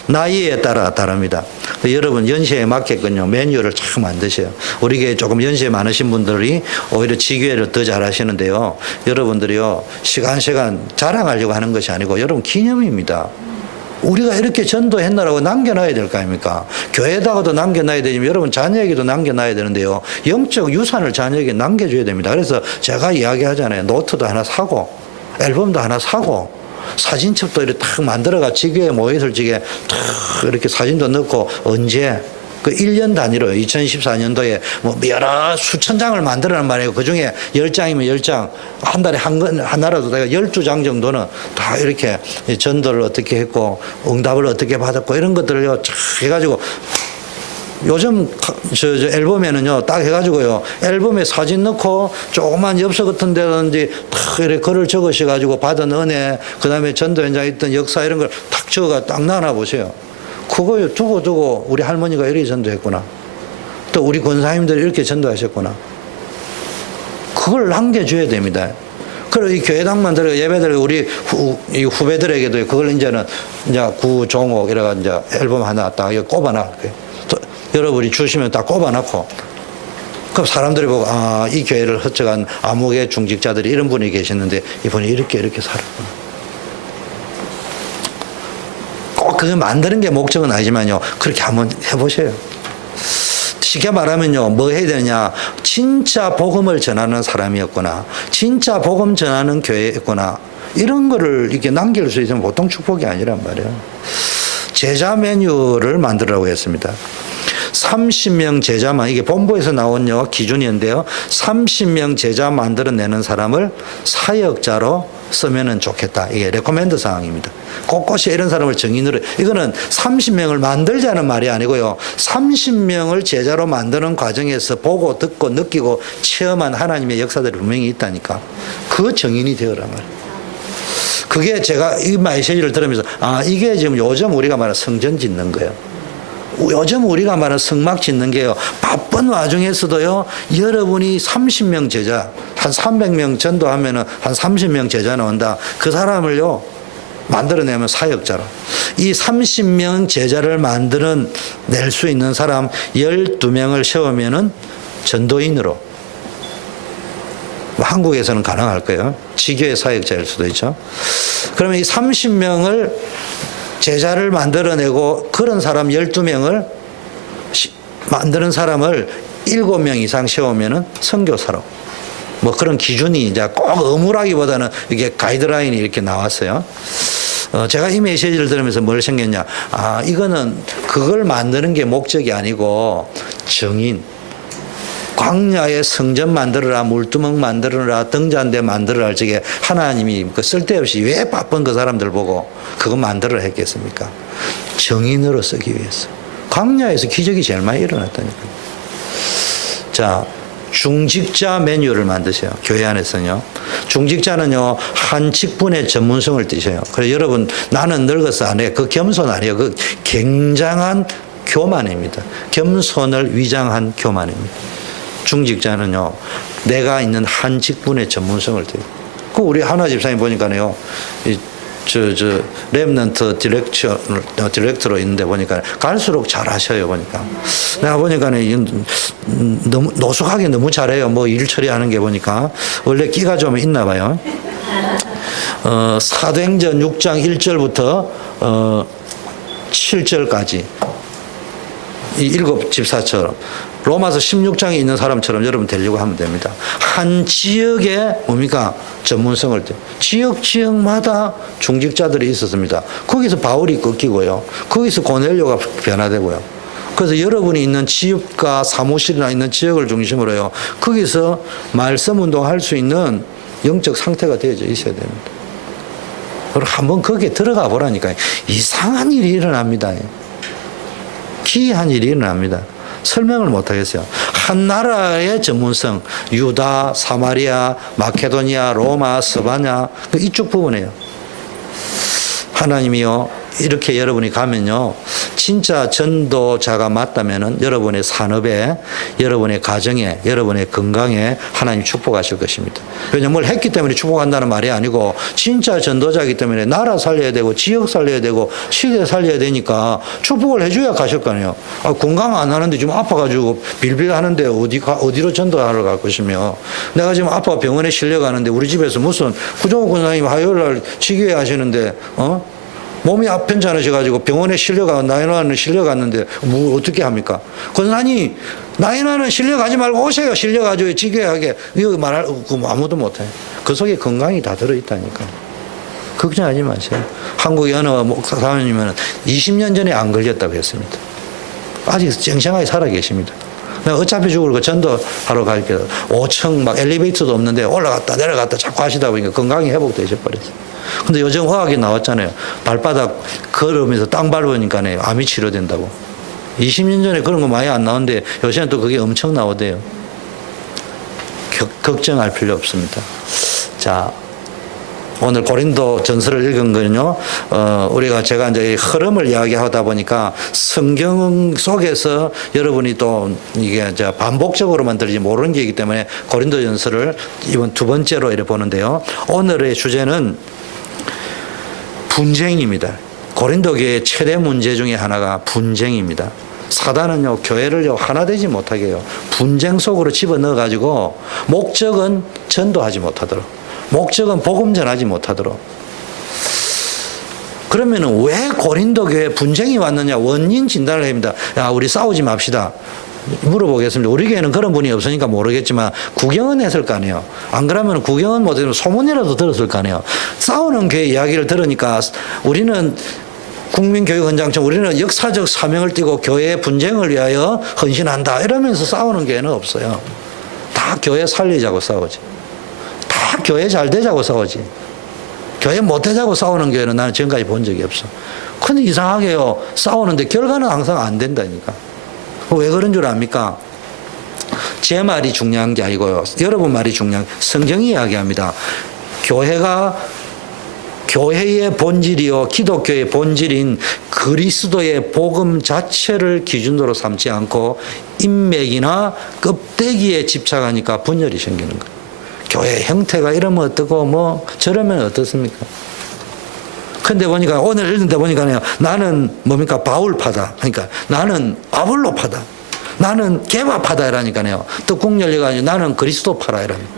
나이에 따라 다릅니다. 여러분 연세에 맞게끔요 매뉴얼을 참 만드세요. 우리 교회 조금 연세 많으신 분들이 오히려 지교회를 더 잘하시는데요. 여러분들이요 시간 자랑하려고 하는 것이 아니고 여러분 기념입니다. 우리가 이렇게 전도했나라고 남겨놔야 될 거 아닙니까? 교회에다가도 남겨놔야 되지만 여러분 자녀에게도 남겨놔야 되는데요. 영적 유산을 자녀에게 남겨줘야 됩니다. 그래서 제가 이야기하잖아요. 노트도 하나 사고 앨범도 하나 사고 사진첩도 이렇게 딱 만들어가 지교에 모였을 적에 탁 이렇게 사진도 넣고 언제 그 1년 단위로 2014년도에 뭐 여러 수천 장을 만들어란 말이에요. 그 중에 10장이면 10장 한 달에 하나라도 내가 12장 정도는 다 이렇게 전도를 어떻게 했고 응답을 어떻게 받았고 이런 것들을 쫙 해가지고 요즘 저 앨범에는요 딱 해가지고요 앨범에 사진 넣고 조그만 엽서 같은 데든지 탁 이렇게 글을 적으셔가지고 받은 은혜 그 다음에 전도 현장에 있던 역사 이런 걸 탁 적어가 딱 놔놔 보세요. 그거 두고 우리 할머니가 이렇게 전도했구나. 또 우리 권사님들이 이렇게 전도하셨구나. 그걸 남겨줘야 됩니다. 그리고 이 교회당만 들어 예배들 우리 이 후배들에게도 그걸 이제 구종옥 이래가 이제 앨범 하나 딱 꼽아놔. 여러분이 주시면 딱 꼽아놓고 그럼 사람들이 보고 아, 이 교회를 헛적한 암흑의 중직자들이 이런 분이 계셨는데 이분이 이렇게 살았구나. 꼭 그거 만드는 게 목적은 아니지만요. 그렇게 한번 해보세요. 쉽게 말하면요. 뭐 해야 되느냐. 진짜 복음을 전하는 사람이었구나. 진짜 복음 전하는 교회였구나. 이런 거를 이렇게 남길 수 있으면 보통 축복이 아니란 말이에요. 제자 메뉴를 만들라고 했습니다. 30명 제자만 이게 본부에서 나온 기준이었는데요. 30명 제자 만들어내는 사람을 사역자로 쓰면은 좋겠다. 이게 레코멘드 사항입니다. 곳곳이 이런 사람을 정인으로 이거는 30명을 만들자는 말이 아니고요. 30명을 제자로 만드는 과정에서 보고 듣고 느끼고 체험한 하나님의 역사들이 분명히 있다니까. 그 정인이 되어라 말이에요. 그게 제가 이 메시지를 들으면서 아 이게 지금 요즘 우리가 말하는 성전 짓는 거예요. 요즘 우리가 말하는 성막 짓는 게요, 바쁜 와중에서도요, 여러분이 30명 제자, 한 300명 전도하면은 한 30명 제자 나온다. 그 사람을요, 만들어내면 사역자로. 이 30명 제자를 만들어낼 수 있는 사람 12명을 세우면은 전도인으로. 한국에서는 가능할 거예요. 지교의 사역자일 수도 있죠. 그러면 이 30명을 제자를 만들어내고 그런 사람 12명을 만드는 사람을 7명 이상 세우면은 선교사로. 뭐 그런 기준이 이제 꼭 의무라기보다는 이게 가이드라인이 이렇게 나왔어요. 제가 이 메시지를 들으면서 뭘 생겼냐. 아, 이거는 그걸 만드는 게 목적이 아니고 정인. 광야에 성전 만들어라, 물두멍 만들어라, 등잔대 만들어라, 저게 하나님이 그 쓸데없이 왜 바쁜 그 사람들 보고 그거 만들어라 했겠습니까? 정인으로 쓰기 위해서. 광야에서 기적이 제일 많이 일어났다니까요. 자, 중직자 매뉴얼을 만드세요. 교회 안에서요. 중직자는요, 한 직분의 전문성을 띠셔요. 그래서 여러분, 나는 늙어서 안 해. 그 겸손 아니에요. 그 굉장한 교만입니다. 겸손을 위장한 교만입니다. 중직자는요, 내가 있는 한 직분의 전문성을 띠요. 그 우리 하나 집사님 보니까요, 렘넌트 디렉터로 있는데 보니까 갈수록 잘하셔요. 보니까 내가 보니까는 너무 노숙하게 너무 잘해요. 뭐 일 처리하는 게 보니까 원래 끼가 좀 있나 봐요. 사도행전 6장 1절부터 7절까지 이 7 집사처럼 로마서 16장에 있는 사람처럼 여러분 되려고 하면 됩니다. 한 지역에 뭡니까? 전문성을 지역마다 중직자들이 있었습니다. 거기서 바울이 꺾이고요. 거기서 고넬료가 변화되고요. 그래서 여러분이 있는 지역과 사무실이나 있는 지역을 중심으로요. 거기서 말씀 운동할 수 있는 영적 상태가 되어져 있어야 됩니다. 그리고 한번 거기에 들어가 보라니까요. 이상한 일이 일어납니다. 기이한 일이 일어납니다. 설명을 못하겠어요. 한 나라의 전문성, 유다, 사마리아, 마케도니아, 로마, 스바냐, 이쪽 부분이에요. 하나님이요, 이렇게 여러분이 가면요, 진짜 전도자가 맞다면은 여러분의 산업에, 여러분의 가정에, 여러분의 건강에 하나님 축복하실 것입니다. 왜냐면 뭘 했기 때문에 축복한다는 말이 아니고, 진짜 전도자이기 때문에 나라 살려야 되고, 지역 살려야 되고, 시대 살려야 되니까 축복을 해줘야 가실 거 아니에요. 아, 건강 안 하는데 지금 아파가지고 빌빌 하는데 어디로 전도하러 갈 것이며, 내가 지금 아빠 병원에 실려가는데 우리 집에서 무슨 구종욱 권사님 화요일 날 지교회 하시는데, 몸이 편찮으셔가지고 병원에 나인원에 실려갔는데 뭐 어떻게 합니까? 권사님, 나인원은 실려가지 말고 오세요. 실려가지고 지교하게 이거 말할 아무도 못해요. 그 속에 건강이 다 들어있다니까. 걱정하지 마세요. 한국의 어느 목사님은 20년 전에 안 걸렸다고 했습니다. 아직 쟁쟁하게 살아 계십니다. 내가 어차피 죽을 거 전도하러 갈게요. 5층 막 엘리베이터도 없는데 올라갔다 내려갔다 자꾸 하시다 보니까 건강이 회복되셔 버렸어요. 근데 요즘 화학이 나왔잖아요. 발바닥 걸으면서 땅 밟으니까 암이 치료된다고. 20년 전에 그런 거 많이 안 나오는데 요새는 또 그게 엄청 나오대요. 걱정할 필요 없습니다. 자, 오늘 고린도 전서를 읽은 거는요, 제가 이제 흐름을 이야기하다 보니까 성경 속에서 여러분이 또 이게 이제 반복적으로만 들리지 모르는 게 있기 때문에 고린도 전서를 이번 두 번째로 이렇게 보는데요. 오늘의 주제는 분쟁입니다. 고린도 교회의 최대 문제 중에 하나가 분쟁입니다. 사단은요, 교회를 하나 되지 못하게 해요. 분쟁 속으로 집어넣어가지고 목적은 전도하지 못하도록, 목적은 복음 전하지 못하도록. 그러면은 왜 고린도 교회에 분쟁이 왔느냐? 원인 진단을 합니다. 야, 우리 싸우지 맙시다. 물어보겠습니다. 우리 교회는 그런 분이 없으니까 모르겠지만 구경은 했을 거 아니에요. 안 그러면 구경은 못해도 소문이라도 들었을 거 아니에요. 싸우는 교회 이야기를 들으니까 우리는 국민교육헌장처럼 우리는 역사적 사명을 띠고 교회의 분쟁을 위하여 헌신한다 이러면서 싸우는 교회는 없어요. 다 교회 살리자고 싸우지. 다 교회 잘 되자고 싸우지. 교회 못 되자고 싸우는 교회는 나는 지금까지 본 적이 없어. 근데 이상하게요, 싸우는데 결과는 항상 안 된다니까. 왜 그런 줄 압니까? 제 말이 중요한 게 아니고요, 여러분 말이 중요한, 성경이 이야기합니다. 교회가 교회의 본질이요 기독교의 본질인 그리스도의 복음 자체를 기준으로 삼지 않고 인맥이나 껍데기에 집착하니까 분열이 생기는 거예요. 교회 형태가 이러면 어떻고 뭐 저러면 어떻습니까? 근데 보니까 오늘 읽는데 보니까요, 나는 뭡니까 바울파다. 그러니까 나는 아볼로파다. 나는 개바파다 이라니까요. 떡국 열려가지고 나는 그리스도파라 이랍니다.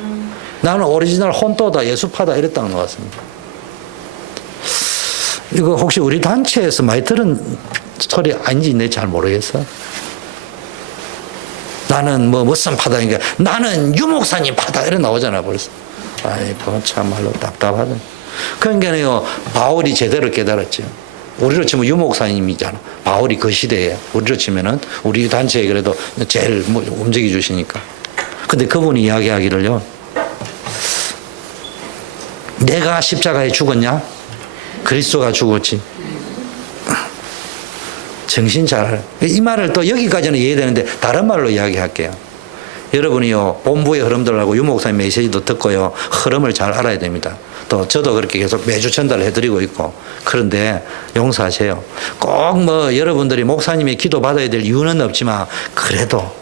나는 오리지널 혼또다 예수파다 이랬다는 것 같습니다. 이거 혹시 우리 단체에서 많이 들은 소리 아닌지 내 잘 모르겠어. 나는 뭐 무슨 파다니까 나는 유목사님 파다 이래 나오잖아 벌써. 아이고 참말로 답답하다. 그러니까요 바울이 제대로 깨달았죠. 우리로 치면 유목사님이잖아. 바울이 그 시대에 우리로 치면은 우리 단체에 그래도 제일 뭐 움직여 주시니까. 근데 그분이 이야기하기를요. 내가 십자가에 죽었냐? 그리스도가 죽었지. 정신 잘. 이 말을 또 여기까지는 이해되는데 다른 말로 이야기할게요. 여러분이요 본부의 흐름들하고 유목사님 메시지도 듣고요 흐름을 잘 알아야 됩니다. 또 저도 그렇게 계속 매주 전달을 해드리고 있고. 그런데 용서하세요. 꼭 뭐 여러분들이 목사님의 기도 받아야 될 이유는 없지만 그래도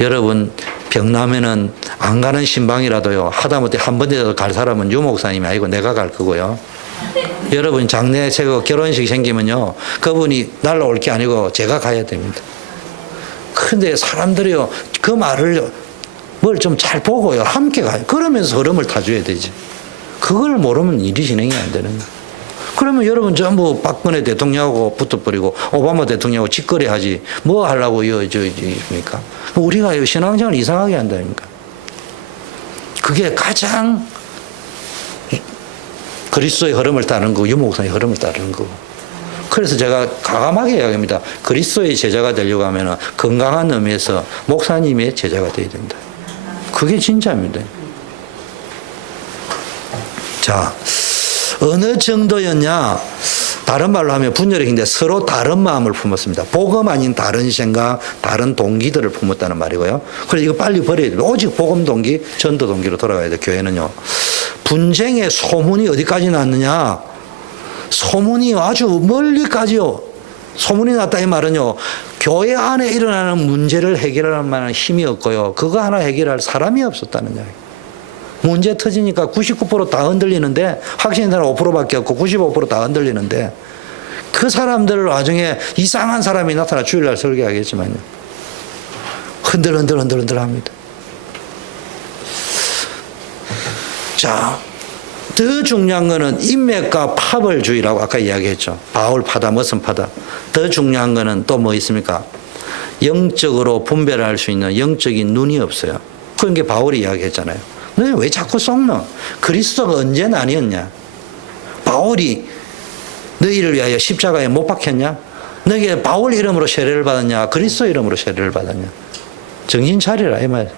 여러분 병나면은 안 가는 신방이라도요 하다못해 한 번이라도 갈 사람은 유목사님이 아니고 내가 갈 거고요. 여러분 장례 제거 결혼식 생기면요 그분이 날라올 게 아니고 제가 가야 됩니다. 근데 사람들이요 그 말을 뭘 좀 잘 보고요 함께 가요. 그러면서 흐름을 타줘야 되지. 그걸 모르면 일이 진행이 안 되는 거예요. 그러면 여러분 전부 박근혜 대통령하고 붙어버리고 오바마 대통령하고 직거래하지 뭐 하려고 있습니까? 우리가 신앙생활 이상하게 한다니까. 그게 가장 그리스도의 흐름을 따르는 거고 유목사의 흐름을 따르는 거고. 그래서 제가 과감하게 이야기합니다. 그리스도의 제자가 되려고 하면 건강한 의미에서 목사님의 제자가 되어야 된다. 그게 진짜입니다. 자, 어느 정도였냐? 다른 말로 하면 분열의 힘인데 서로 다른 마음을 품었습니다. 복음 아닌 다른 생각, 다른 동기들을 품었다는 말이고요. 그래서 이거 빨리 버려야 돼요. 오직 복음 동기, 전도 동기로 돌아가야 돼요. 교회는요. 분쟁의 소문이 어디까지 났느냐? 소문이 아주 멀리까지요. 소문이 났다 이 말은요. 교회 안에 일어나는 문제를 해결할 만한 힘이 없고요. 그거 하나 해결할 사람이 없었다는 이야기예요. 문제 터지니까 99%다 흔들리는데 확신자는 5%밖에 없고 95%다 흔들리는데 그 사람들 나중에 이상한 사람이 나타나 주일날 설교하겠지만요. 흔들 합니다. 자, 더 중요한 거는 인맥과 파벌주의라고 아까 이야기했죠. 바울 파다, 무슨 파다. 더 중요한 거는 또 뭐 있습니까? 영적으로 분별할 수 있는 영적인 눈이 없어요. 그런 게 바울이 이야기했잖아요. 너희 왜 자꾸 속노? 그리스도가 언제는 아니었냐? 바울이 너희를 위하여 십자가에 못 박혔냐? 너희가 바울 이름으로 세례를 받았냐? 그리스도 이름으로 세례를 받았냐? 정신 차리라 이 말.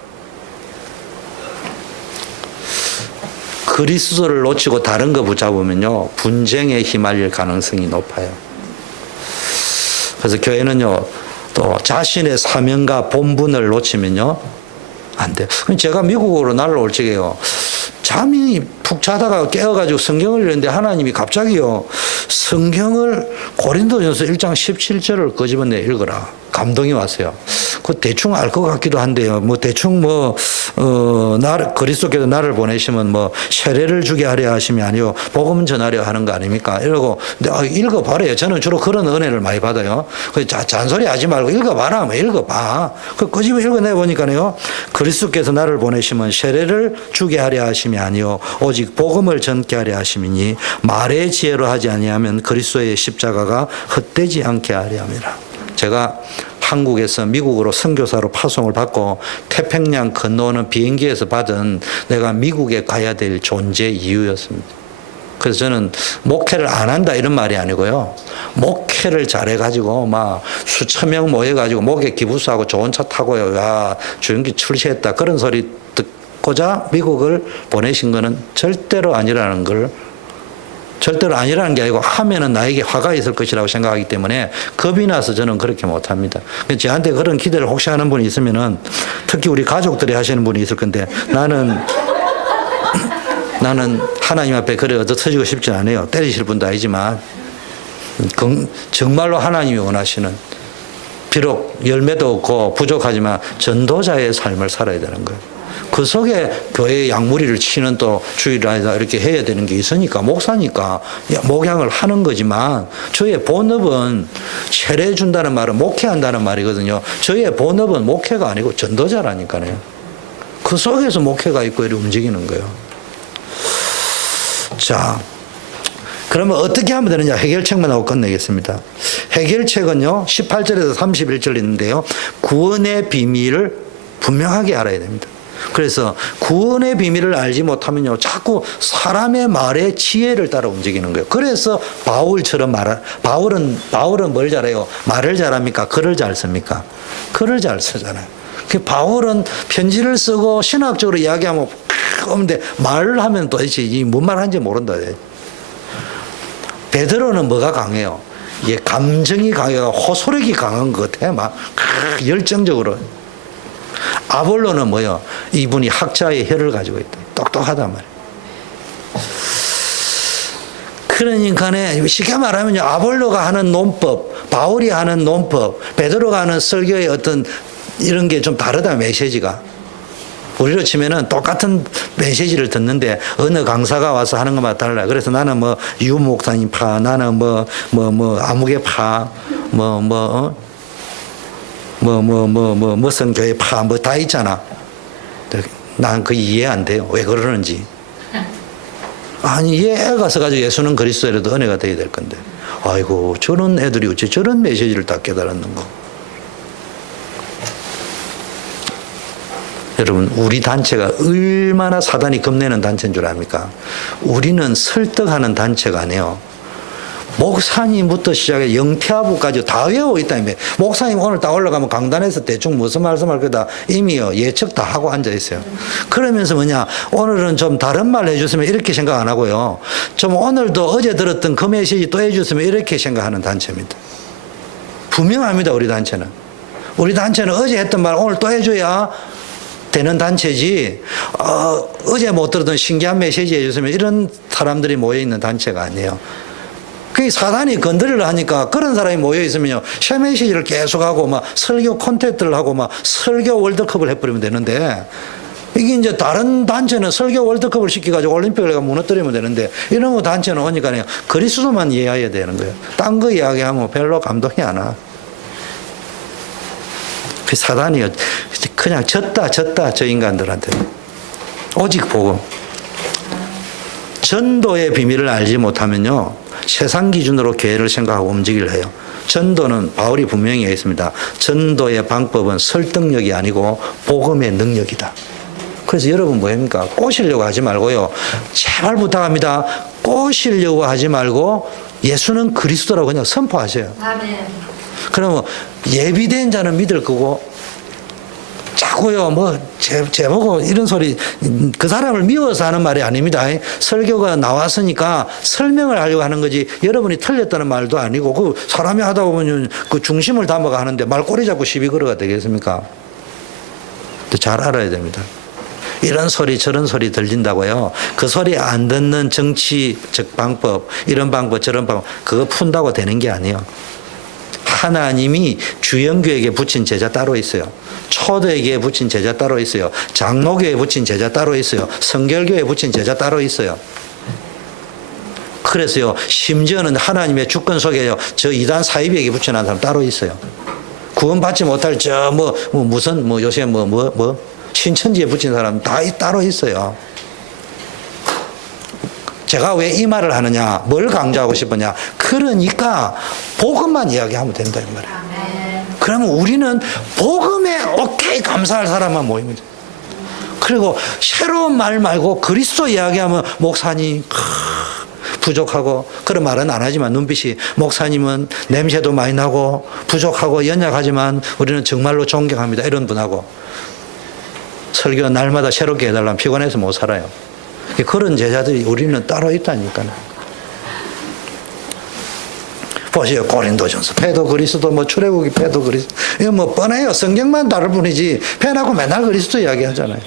그리스도를 놓치고 다른 거 붙잡으면요 분쟁에 휘말릴 가능성이 높아요. 그래서 교회는요 또 자신의 사명과 본분을 놓치면요 안 돼요. 제가 미국으로 날라올 적에요 잠이 푹 자다가 깨어가지고 성경을 읽는데 하나님이 갑자기요 성경을 고린도전서 1장 17절을 끄집어내 읽어라. 감동이 왔어요. 그 대충 알 것 같기도 한데요. 뭐 대충 그리스도께서 나를 보내시면 뭐 세례를 주게 하려 하심이 아니요 복음 전하려 하는 거 아닙니까? 이러고 읽어봐래요. 저는 주로 그런 은혜를 많이 받아요. 잔소리 하지 말고 읽어봐라. 뭐 읽어봐. 그 끄집어 읽어내 보니까요. 그리스도께서 나를 보내시면 세례를 주게 하려 하심이 아니요 오직 복음을 전케 하려 하심이니 말의 지혜로 하지 아니하면 그리스도의 십자가가 헛되지 않게 하려 함이라. 제가 한국에서 미국으로 선교사로 파송을 받고 태평양 건너오는 비행기에서 받은 내가 미국에 가야 될 존재 이유였습니다. 그래서 저는 목회를 안 한다 이런 말이 아니고요. 목회를 잘해가지고 막 수천 명 모여가지고 목에 기부수하고 좋은 차 타고요. 야, 주연기 출시했다. 그런 소리 듣고자 미국을 보내신 거는 절대로 아니라는 게 아니고 하면은 나에게 화가 있을 것이라고 생각하기 때문에 겁이 나서 저는 그렇게 못합니다. 저한테 그런 기대를 혹시 하는 분이 있으면은 특히 우리 가족들이 하시는 분이 있을 건데 나는 나는 하나님 앞에 그래 얻어 터지고 싶지 않아요. 때리실 분도 아니지만 정말로 하나님이 원하시는, 비록 열매도 없고 부족하지만 전도자의 삶을 살아야 되는 거예요. 그 속에 교회의 양무리를 치는 또 주일날이다 이렇게 해야 되는 게 있으니까 목사니까 목양을 하는 거지만, 저의 본업은 세례 준다는 말은 목회한다는 말이거든요. 저의 본업은 목회가 아니고 전도자라니까요. 그 속에서 목회가 있고 이렇게 움직이는 거예요. 자, 그러면 어떻게 하면 되느냐, 해결책만 하고 끝내겠습니다. 해결책은요 18절에서 31절 있는데요, 구원의 비밀을 분명하게 알아야 됩니다. 그래서 구원의 비밀을 알지 못하면요 자꾸 사람의 말에 지혜를 따라 움직이는 거예요. 그래서 바울처럼 바울은 뭘 잘해요? 말을 잘합니까? 글을 잘 씁니까? 글을 잘 쓰잖아요. 바울은 편지를 쓰고 신학적으로 이야기하면 근데 말을 하면 도대체 뭔 말 하는지 모른다. 베드로는 뭐가 강해요? 이게 감정이 강해요. 호소력이 강한 것 같아. 막 열정적으로. 아볼로는 뭐요? 이분이 학자의 혀를 가지고 있다. 똑똑하단 말이에요. 그러니까 쉽게 말하면요, 아볼로가 하는 논법, 바울이 하는 논법, 베드로가 하는 설교의 어떤 이런 게 좀 다르다, 메시지가. 우리로 치면은 똑같은 메시지를 듣는데 어느 강사가 와서 하는 것마다 달라요. 그래서 나는 뭐 유 목사님 파, 나는 아무개 파, 무슨 교회 파, 다 있잖아. 난 그 이해 안 돼요. 왜 그러는지. 아니, 얘 가서 가지고 예수는 그리스도라도 은혜가 돼야 될 건데. 아이고, 저런 애들이 어째 저런 메시지를 다 깨달았는 거. 여러분, 우리 단체가 얼마나 사단이 겁내는 단체인 줄 압니까? 우리는 설득하는 단체가 아니에요. 목사님부터 시작해 영태아부까지 다 외우고 있다며. 목사님 오늘 딱 올라가면 강단에서 대충 무슨 말씀할 거다 이미요 예측 다 하고 앉아 있어요. 그러면서 뭐냐, 오늘은 좀 다른 말 해줬으면 이렇게 생각 안 하고요, 좀 오늘도 어제 들었던 그 메시지 또 해줬으면 이렇게 생각하는 단체입니다. 분명합니다. 우리 단체는 어제 했던 말 오늘 또 해줘야 되는 단체지, 어제 못 들었던 신기한 메시지 해줬으면 이런 사람들이 모여있는 단체가 아니에요. 그 사단이 건드리려 하니까 그런 사람이 모여있으면요, 새 메시지를 계속하고 막 설교 콘텐츠를 하고 막 설교 월드컵을 해버리면 되는데, 이게 이제 다른 단체는 설교 월드컵을 시켜가지고 올림픽을 무너뜨리면 되는데, 이런 거 단체는 오니까 그리스도만 이해해야 되는 거예요. 딴 거 이야기하면 별로 감동이 안 와. 그 사단이 그냥 졌다 저 인간들한테. 오직 복음. 전도의 비밀을 알지 못하면요 세상 기준으로 교회를 생각하고 움직이려 해요. 전도는 바울이 분명히 했습니다. 전도의 방법은 설득력이 아니고 복음의 능력이다. 그래서 여러분 뭐합니까? 꼬시려고 하지 말고요, 제발 부탁합니다. 꼬시려고 하지 말고 예수는 그리스도라고 그냥 선포하세요. 아멘. 그러면 예비된 자는 믿을 거고, 자꾸요 제보고 이런 소리, 그 사람을 미워서 하는 말이 아닙니다. 설교가 나왔으니까 설명을 하려고 하는 거지, 여러분이 틀렸다는 말도 아니고, 그 사람이 하다 보면 그 중심을 담아가 하는데 말꼬리 잡고 시비 걸어가 되겠습니까? 잘 알아야 됩니다. 이런 소리 저런 소리 들린다고요, 그 소리 안 듣는 정치적 방법, 이런 방법 저런 방법, 그거 푼다고 되는 게 아니에요. 하나님이 주영교에게 붙인 제자 따로 있어요. 초대교회에 붙인 제자 따로 있어요. 장로교회에 붙인 제자 따로 있어요. 성결교회에 붙인 제자 따로 있어요. 그래서요, 심지어는 하나님의 주권 속에요, 저 이단 사이비에게 붙여놓은 사람 따로 있어요. 구원받지 못할 무슨 요새 신천지에 붙인 사람 다 따로 있어요. 제가 왜 이 말을 하느냐, 뭘 강조하고 싶으냐, 그러니까 복음만 이야기하면 된다 이 말이에요. 그러면 우리는 복음에 오케이 감사할 사람만 모이면 돼요. 그리고 새로운 말 말고 그리스도 이야기하면 목사님 부족하고, 그런 말은 안 하지만 눈빛이, 목사님은 냄새도 많이 나고 부족하고 연약하지만 우리는 정말로 존경합니다, 이런 분하고 설교 날마다 새롭게 해달라면 피곤해서 못 살아요. 그런 제자들이 우리는 따로 있다니까요. 보세요, 고린도전서 패도 그리스도, 출애굽기 패도 그리스도, 이거 뻔해요. 성경만 다를 뿐이지 패하고 맨날 그리스도 이야기하잖아요.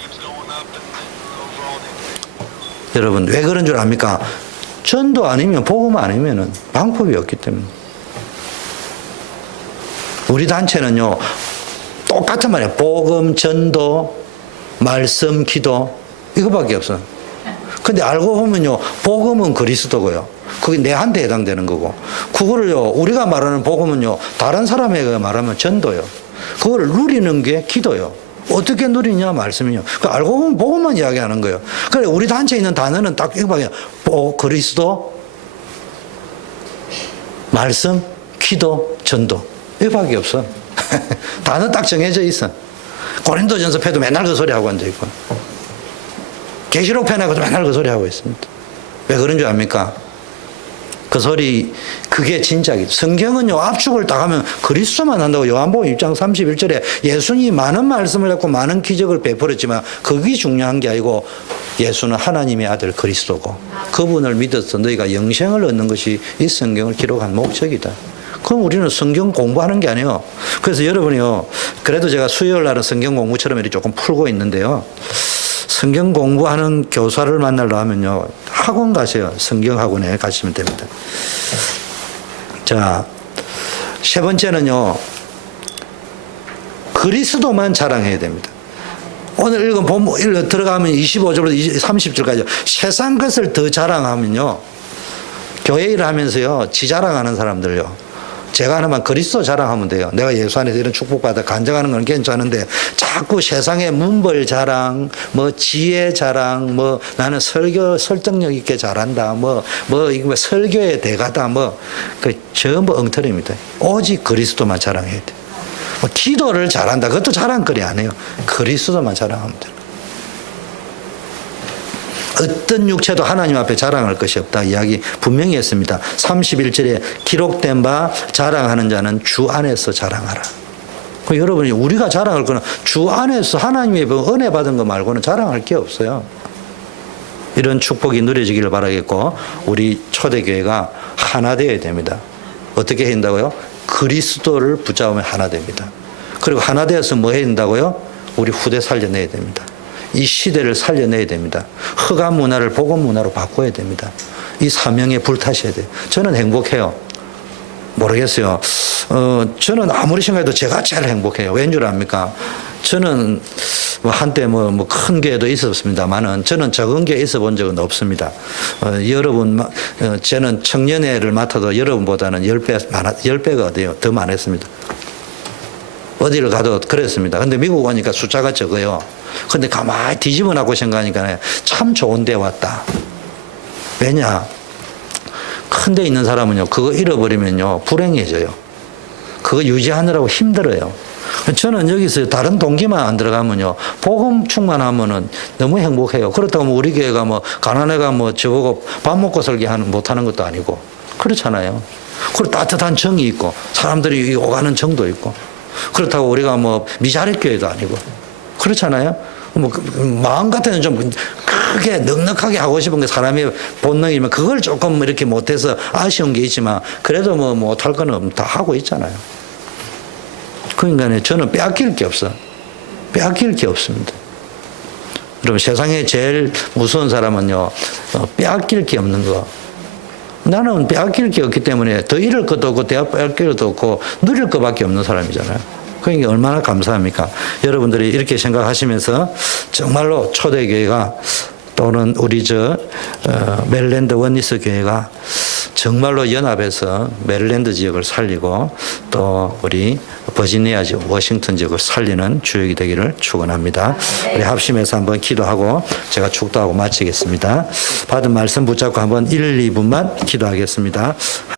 여러분 왜 그런 줄 압니까? 전도 아니면 복음 아니면은 방법이 없기 때문에. 우리 단체는요 똑같은 말이에요. 복음, 전도, 말씀, 기도 이거밖에 없어. 근데 알고 보면요 복음은 그리스도고요. 그게 내한테 해당되는 거고, 그거를요 우리가 말하는 복음은요 다른 사람에게 말하면 전도요. 그거를 누리는 게 기도요. 어떻게 누리냐 말씀이요. 그 알고 보면 복음만 이야기하는 거예요. 그래 우리 단체에 있는 단어는 딱 이거밖에, 그리스도, 말씀, 기도, 전도 이거밖에 없어. 단어 딱 정해져 있어. 고린도전서 패도 맨날 그 소리 하고 앉아 있고, 계시록 패나고도 맨날 그 소리 하고 있습니다. 왜 그런 줄 압니까? 그 소리, 그게 진짜기. 성경은요, 압축을 딱 하면 그리스도만 한다고. 요한복음 6장 31절에 예수님이 많은 말씀을 했고 많은 기적을 베풀었지만 그게 중요한 게 아니고, 예수는 하나님의 아들 그리스도고 그분을 믿어서 너희가 영생을 얻는 것이 이 성경을 기록한 목적이다. 그럼 우리는 성경 공부하는 게 아니에요. 그래서 여러분이요, 그래도 제가 수요일 날은 성경 공부처럼 이렇게 조금 풀고 있는데요, 성경 공부하는 교사를 만나려 하면요 학원 가세요. 성경 학원에 가시면 됩니다. 자, 세 번째는요 그리스도만 자랑해야 됩니다. 오늘 읽은 본문 들어가면 25절부터 30절까지 세상 것을 더 자랑하면요, 교회 일을 하면서요 지 자랑하는 사람들요, 제가 하나만 그리스도 자랑하면 돼요. 내가 예수 안에서 이런 축복받아 간증하는 건 괜찮은데 자꾸 세상의 문벌 자랑, 뭐 지혜 자랑, 뭐 나는 설득력 있게 잘한다, 뭐 설교의 대가다, 그 전부 엉터리입니다. 오직 그리스도만 자랑해야 돼. 기도를 잘한다, 그것도 자랑거리 아니에요. 그리스도만 자랑하면 돼요. 어떤 육체도 하나님 앞에 자랑할 것이 없다 이야기 분명히 했습니다. 31절에 기록된 바 자랑하는 자는 주 안에서 자랑하라. 여러분이 우리가 자랑할 거는 주 안에서 하나님의 은혜 받은 거 말고는 자랑할 게 없어요. 이런 축복이 누려지기를 바라겠고, 우리 초대교회가 하나 되어야 됩니다. 어떻게 해야 된다고요? 그리스도를 붙잡으면 하나 됩니다. 그리고 하나 되어서 뭐 해야 된다고요? 우리 후대 살려내야 됩니다. 이 시대를 살려내야 됩니다. 흑암 문화를 복음 문화로 바꿔야 됩니다. 이 사명에 불타셔야 돼요. 저는 행복해요. 모르겠어요. 저는 아무리 생각해도 제가 제일 행복해요. 왠 줄 압니까? 저는 한때 큰 교회도 있었습니다만은 저는 적은 교회에 있어 본 적은 없습니다. 저는 청년회를 맡아도 여러분보다는 10배가 어디요? 더 많았습니다. 어디를 가도 그랬습니다. 근데 미국 오니까 숫자가 적어요. 근데 가만히 뒤집어 놔고 생각하니까 참 좋은 데 왔다. 왜냐? 큰 데 있는 사람은요, 그거 잃어버리면요, 불행해져요. 그거 유지하느라고 힘들어요. 저는 여기서 다른 동기만 안 들어가면요, 복음 충만하면은 너무 행복해요. 그렇다고 우리 교회가 가난해가 저보고 밥 먹고 살게 못하는 것도 아니고, 그렇잖아요. 그리고 따뜻한 정이 있고, 사람들이 오가는 정도 있고, 그렇다고 우리가 미자립 교회도 아니고, 그렇잖아요. 마음 같아는 좀 크게 넉넉하게 하고 싶은 게 사람의 본능이면 그걸 조금 이렇게 못해서 아쉬운 게 있지만, 그래도 못할 거는 다 하고 있잖아요. 그러니까 저는 빼앗길 게 없어. 빼앗길 게 없습니다. 여러분, 세상에 제일 무서운 사람은요, 빼앗길 게 없는 거. 나는 빼앗길 게 없기 때문에 더 잃을 것도 없고 빼앗길 것도 없고 누릴 것밖에 없는 사람이잖아요. 그러니까 얼마나 감사합니까? 여러분들이 이렇게 생각하시면서 정말로 초대교회가 또는 우리 메릴랜드 원리스 교회가 정말로 연합해서 메릴랜드 지역을 살리고 또 우리 버지니아 지역, 워싱턴 지역을 살리는 주역이 되기를 축원합니다. 우리 합심해서 한번 기도하고 제가 축도하고 마치겠습니다. 받은 말씀 붙잡고 한번 1, 2분만 기도하겠습니다.